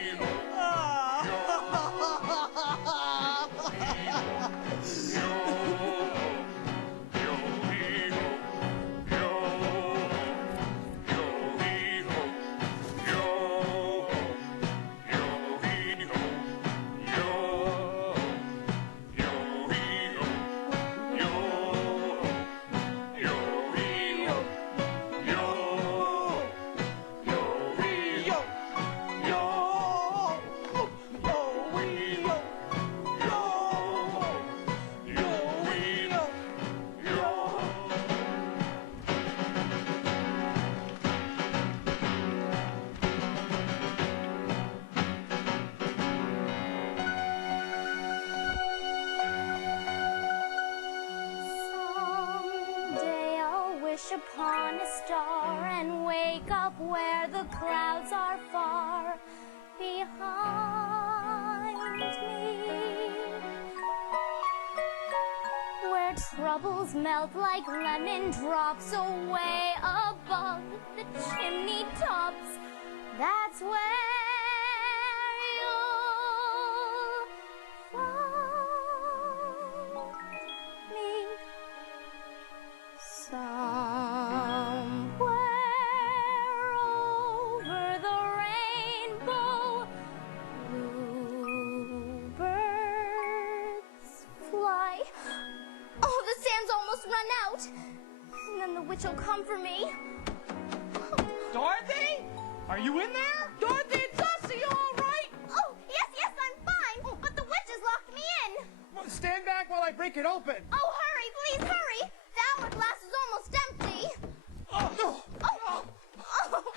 Someday I'll wish upon a star and wake up where the clouds are far behind me, where troubles melt like lemon drops away above the chimney tops. That's where you'll find me. Somewhere over the rainbow, bluebirds fly. Witch will come for me. Dorothy? Are you in there? Dorothy, it's us. Are you all right? Oh, yes, I'm fine. But the witch has locked me in. Well, stand back while I break it open. Oh, hurry, please hurry. The hourglass is almost empty. Oh, no. Oh.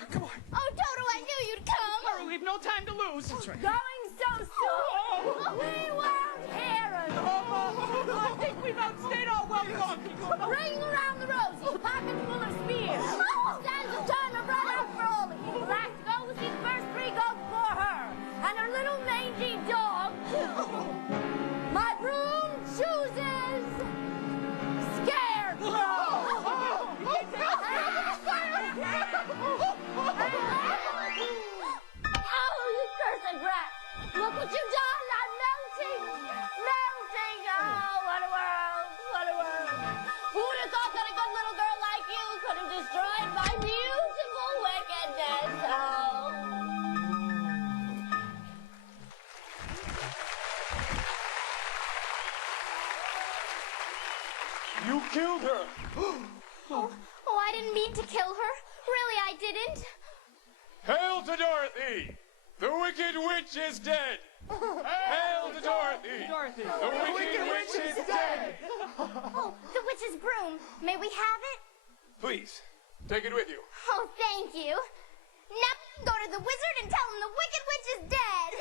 Come on. Oh, Toto, I knew you'd come. Hurry, we've no time to lose. That's right. Going so soon. We won't hear us. I think we've outstayed our welcome. Ring around the rosy, pocket full of spears. Stands the time of run out for all of you. Black go will see the first 3 go before her. And her little mangy dog. My broom chooses Scarecrow. Oh, you cursed rat. Look what you've done. I'm melting. Melting. Oh, what a world. What a world. Who would have thought that a good little girl like you could have destroyed my beautiful wickedness? Oh. You killed her. Oh, I didn't mean to kill her. Really, I didn't. Hail to Dorothy! The Wicked Witch is dead! Hail to Dorothy! Dorothy. The Wicked Witch is dead! Oh, the witch's broom. May we have it? Please, take it with you. Oh, thank you. Now go to the wizard and tell him the Wicked Witch is dead.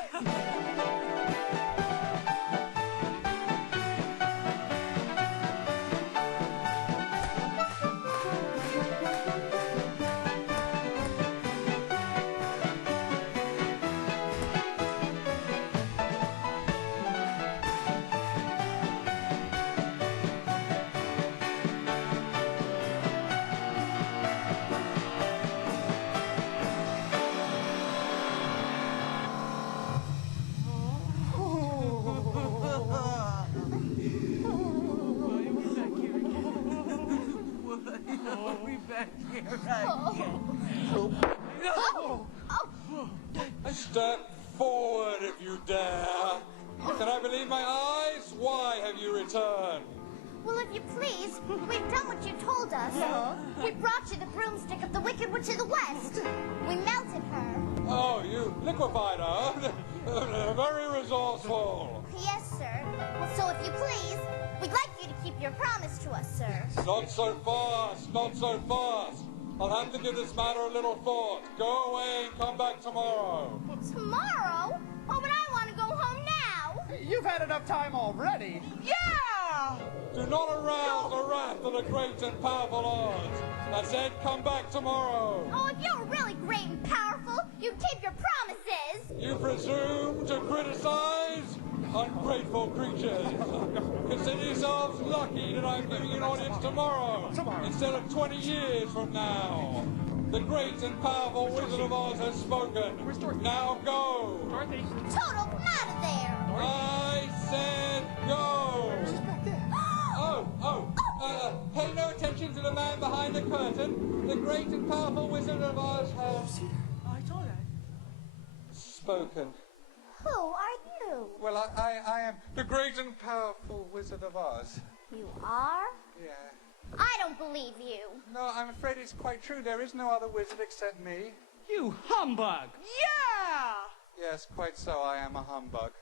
Step forward if you dare. Can I believe my eyes? Why have you returned? Well, if you please, we've done what you told us. We brought you the broomstick of the Wicked Witch of the West. We melted her. Oh, you liquefied her. Very resourceful. Yes, sir. Well, so if you please, we'd like you to keep your promise to us, sir. Not so fast, not so fast. I'll have to give this matter a little thought. Go away and come back tomorrow. Tomorrow? Oh, but I want to go home now. You've had enough time already. Yeah! Do not arouse the wrath of the great and powerful Oz. I said come back tomorrow. Oh, if you were really great and powerful, you'd keep your promises. You presume to criticize? Ungrateful creatures. Consider yourselves lucky that I'm giving you an audience tomorrow instead of 20 years from now. The great and powerful Wizard of Oz has spoken. Now go. Dorothy. Toto, come out of there. I said go. Pay no attention to the man behind the curtain. The great and powerful Wizard of Oz has spoken. Who are you? Well, I am the great and powerful Wizard of Oz. You are? Yeah. I don't believe you. No, I'm afraid it's quite true. There is no other wizard except me. You humbug. Yeah! Yes, quite so. I am a humbug.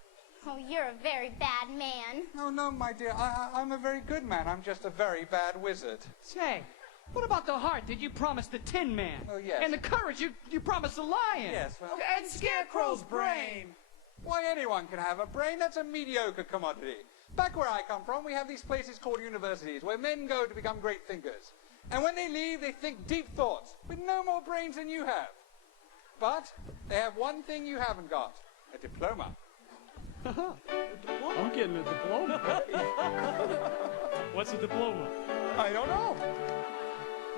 Oh, you're a very bad man. No, my dear. I'm a very good man. I'm just a very bad wizard. Say, what about the heart that you promised the Tin Man? Oh, yes. And the courage you promised the Lion? Yes, well... And Scarecrow's brain. Why, anyone can have a brain. That's a mediocre commodity. Back where I come from, we have these places called universities, where men go to become great thinkers. And when they leave, they think deep thoughts, with no more brains than you have. But they have one thing you haven't got, a diploma. I'm getting a diploma. What's a diploma? I don't know.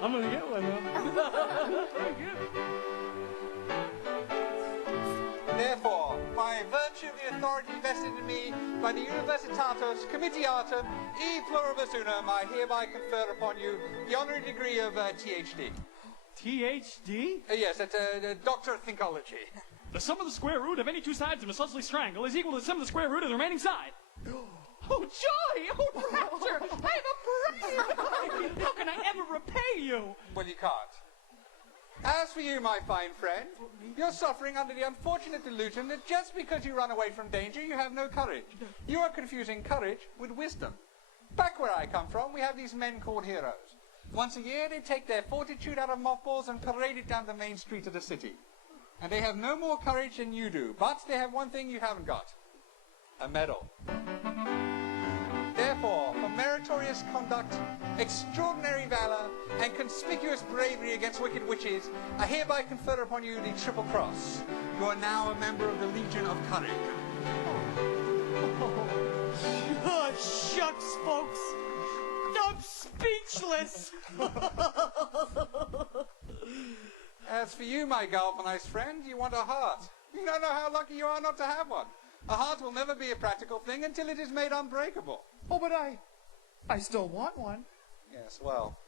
I'm gonna get one now. Therefore, by virtue of the authority vested in me by the Universitatis Comitiatum e Pluribus Unum, I hereby confer upon you the honorary degree of THD. THD? Yes, that's Doctor of Thinkology. The sum of the square root of any two sides of an isosceles triangle is equal to the sum of the square root of the remaining side. Oh, joy! Oh, rapture! I have a parade! How can I ever repay you? Well, you can't. As for you, my fine friend, you're suffering under the unfortunate delusion that just because you run away from danger, you have no courage. You are confusing courage with wisdom. Back where I come from, we have these men called heroes. Once a year, they take their fortitude out of mothballs and parade it down the main street of the city. And they have no more courage than you do, but they have one thing you haven't got. A medal. Therefore, for meritorious conduct, extraordinary valor, and conspicuous bravery against wicked witches, I hereby confer upon you the Triple Cross. You are now a member of the Legion of Courage. Oh, shucks, folks. I'm speechless. As for you, my galvanized friend, you want a heart. You don't know how lucky you are not to have one. A heart will never be a practical thing until it is made unbreakable. Oh, but I still want one. Yes, well,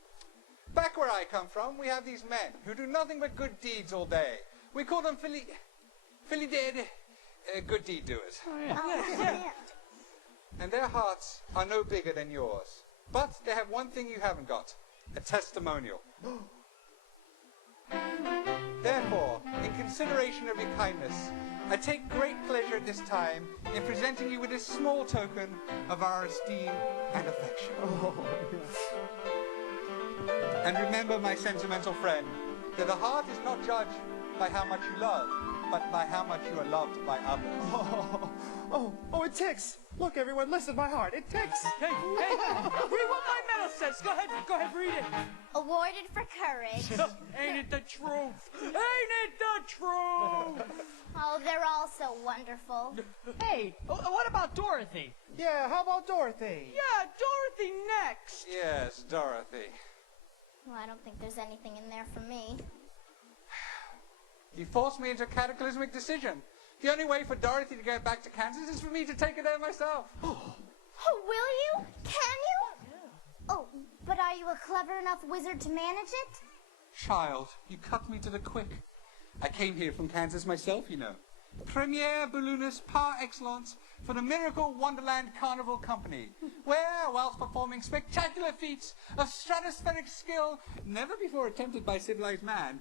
back where I come from, we have these men who do nothing but good deeds all day. We call them good deed doers. And their hearts are no bigger than yours. But they have one thing you haven't got, a testimonial. Therefore, in consideration of your kindness, I take great pleasure at this time in presenting you with this small token of our esteem and affection. And remember, my sentimental friend, that a heart is not judged by how much you love, but by how much you are loved by others. Oh, it ticks. Look, everyone, listen, my heart, it ticks. Hey, read what my medal says. Go ahead, read it. Awarded for courage. Ain't it the truth? Ain't it the truth? Oh, they're all so wonderful. Hey, what about Dorothy? Yeah, how about Dorothy? Yeah, Dorothy next. Yes, Dorothy. Well, I don't think there's anything in there for me. You forced me into a cataclysmic decision. The only way for Dorothy to get back to Kansas is for me to take her there myself. Oh, will you? Can you? Oh, but are you a clever enough wizard to manage it? Child, you cut me to the quick. I came here from Kansas myself, you know. Premier balloonist par excellence for the Miracle Wonderland Carnival Company, where, whilst performing spectacular feats of stratospheric skill never before attempted by civilized man,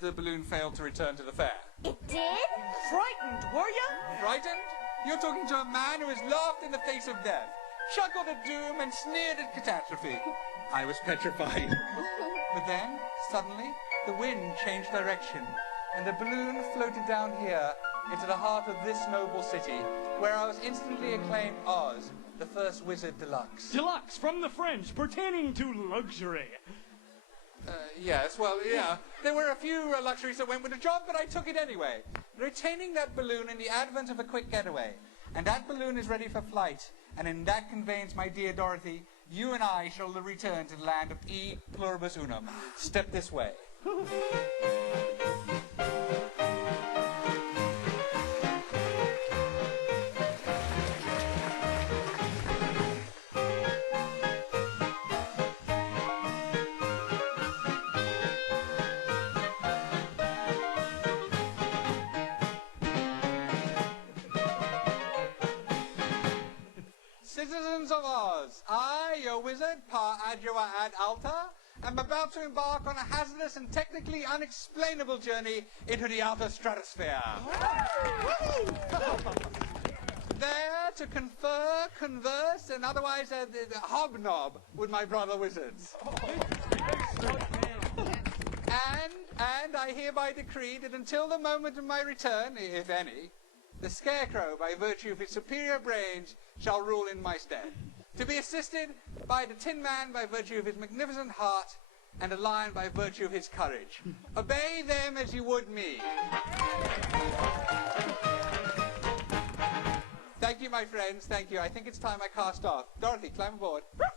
the balloon failed to return to the fair. It did? Frightened, were you? Frightened? You're talking to a man who has laughed in the face of death, chuckled at doom, and sneered at catastrophe. I was petrified. But then, suddenly, the wind changed direction, and the balloon floated down here into the heart of this noble city, where I was instantly acclaimed Oz, the first wizard deluxe. Deluxe, from the French, pertaining to luxury. Yes, well, yeah. There were a few luxuries that went with the job, but I took it anyway. Retaining that balloon in the advent of a quick getaway. And that balloon is ready for flight. And in that conveyance, my dear Dorothy, you and I shall return to the land of E pluribus unum. Step this way. Citizens of Oz, I, your wizard, par adjua ad alta, am about to embark on a hazardous and technically unexplainable journey into the outer stratosphere. There to confer, converse, and otherwise hobnob with my brother wizards. And I hereby decree that until the moment of my return, if any, the Scarecrow, by virtue of his superior brains, shall rule in my stead, to be assisted by the Tin Man by virtue of his magnificent heart, and the Lion by virtue of his courage. Obey them as you would me. Thank you, my friends, thank you. I think it's time I cast off. Dorothy, climb aboard. Oh,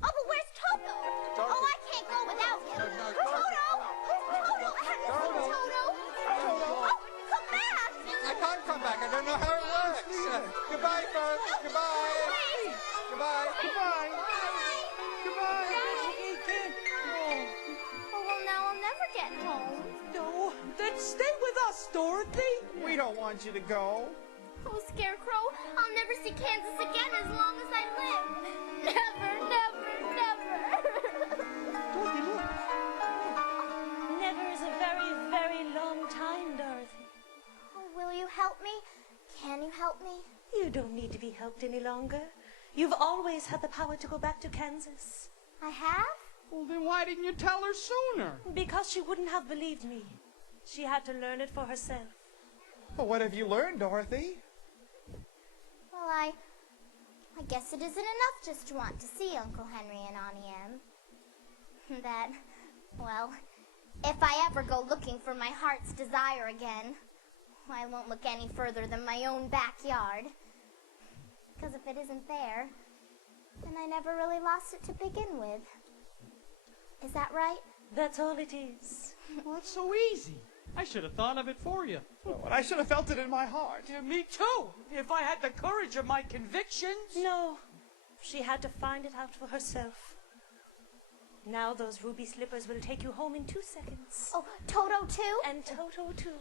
but where's Toto? Dorothy. Oh, I can't go without him. No, Toto! Toto! Oh, come back! I can't come back. I don't know how it works. Goodbye, folks. Goodbye. Wait! Goodbye. Goodbye. Goodbye. Oh, well, now I'll never get home. No, then stay with us, Dorothy. We don't want you to go. Oh, Scarecrow, I'll never see Kansas again as long as I live. Never, never, never. Dorothy, look. Never is a very, very long time, Dorothy. Oh, will you help me? Can you help me? You don't need to be helped any longer. You've always had the power to go back to Kansas. I have? Well, then why didn't you tell her sooner? Because she wouldn't have believed me. She had to learn it for herself. Well, what have you learned, Dorothy? Well, I guess it isn't enough just to want to see Uncle Henry and Auntie Em. That, well, if I ever go looking for my heart's desire again, I won't look any further than my own backyard. Because if it isn't there, then I never really lost it to begin with. Is that right? That's all it is. Well, it's so easy. I should have thought of it for you. Oh, and I should have felt it in my heart. Yeah, me too. If I had the courage of my convictions. No, she had to find it out for herself. Now those ruby slippers will take you home in 2 seconds. Oh, Toto too? And Toto too.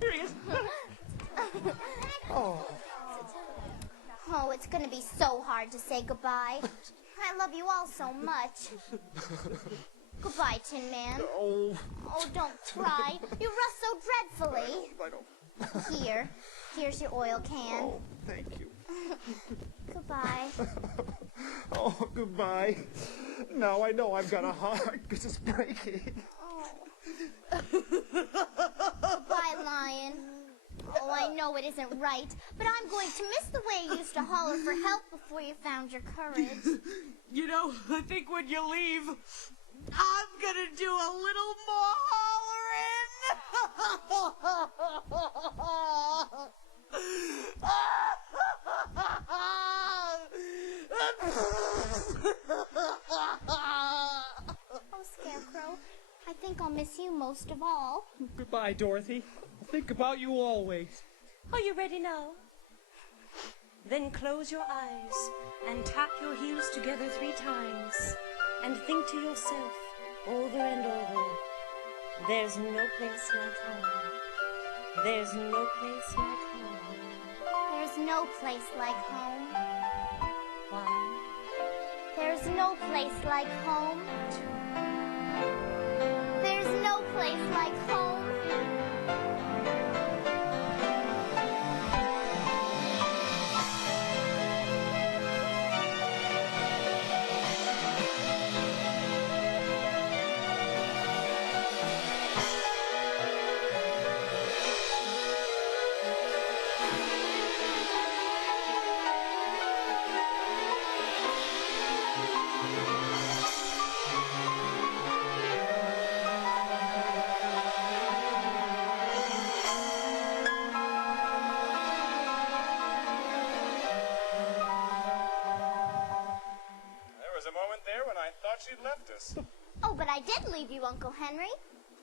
Here he is. Oh, Oh, it's gonna be so hard to say goodbye. I love you all so much. Goodbye, Tin Man. oh, Oh, don't cry. You rust so dreadfully. I don't. Here's your oil can. Oh, thank you. Goodbye. Oh, goodbye. Now I know I've got a heart because it's breaking. Oh. Goodbye, Lion. Oh, I know it isn't right, but I'm going to miss the way you used to holler for help before you found your courage. You know, I think when you leave, I'm gonna do a little more Oh, Scarecrow, I think I'll miss you most of all. Goodbye, Dorothy. I'll think about you always. Are you ready now? Then close your eyes and tap your heels together 3 times and think to yourself over and over, there's no place like home. There's no place like home. There's no place like home. 1, There's no place like home. 2, There's no place like home. She'd left us. Oh, but I did leave you, Uncle Henry.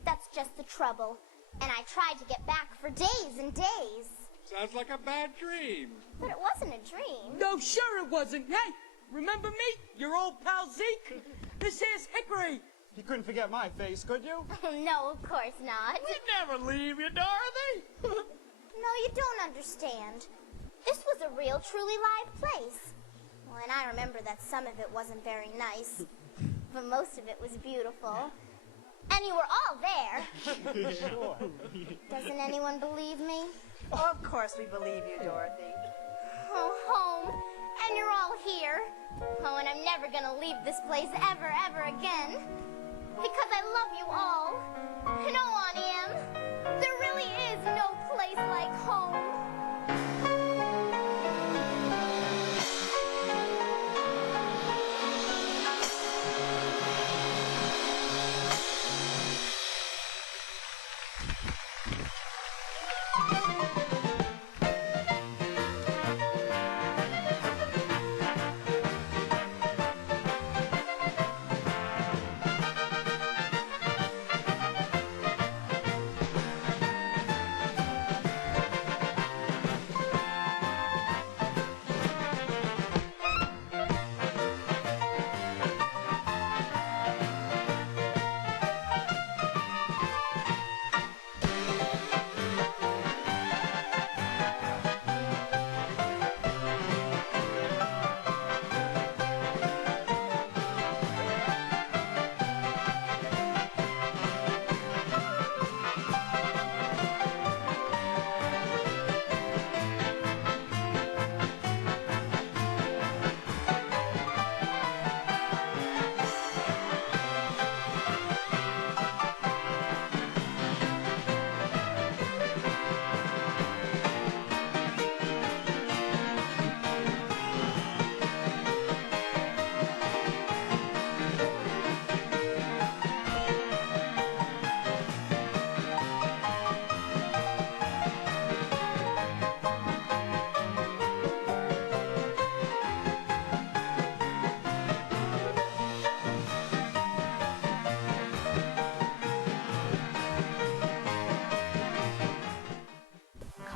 That's just the trouble. And I tried to get back for days and days. Sounds like a bad dream. But it wasn't a dream. No, sure it wasn't. Hey, remember me? Your old pal Zeke? This here's Hickory. You couldn't forget my face, could you? No, of course not. We'd never leave you, Dorothy. No, you don't understand. This was a real, truly live place. Well, and I remember that some of it wasn't very nice. But most of it was beautiful. And you were all there. Sure. Doesn't anyone believe me? Of course we believe you, Dorothy. Oh, home. And you're all here. Oh, and I'm never gonna leave this place ever, ever again. Because I love you all. And oh, Auntie Em, there really is no place like home.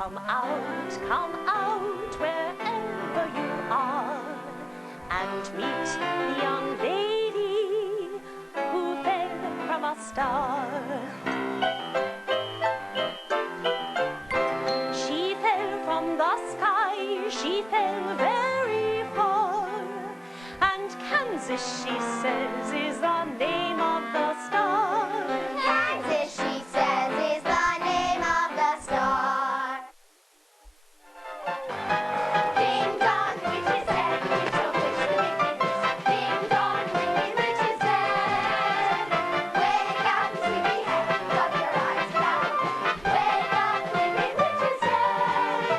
come out wherever you are, and meet the young lady who fell from a star. She fell from the sky, she fell very far, and Kansas, she says, is the name of the star. Kansas, she says, is the name of the star. Ding dong, witch is dead, witch oh witch the wicked witch. Ding dong, wicked witch is dead. Wake up, sleepyhead, rub your eyes now. Wake up, wicked witch is dead.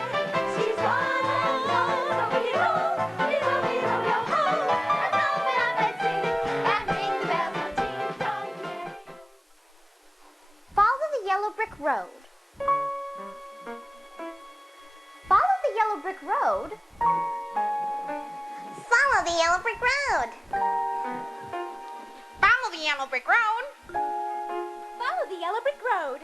She's gone and gone, roll-y-ho, yo-ho. Let's open up and sing and ring the bells of ding dong yay. Follow the yellow brick road. Follow the yellow brick road. Follow the yellow brick road. Follow the yellow brick road. Follow the yellow brick road.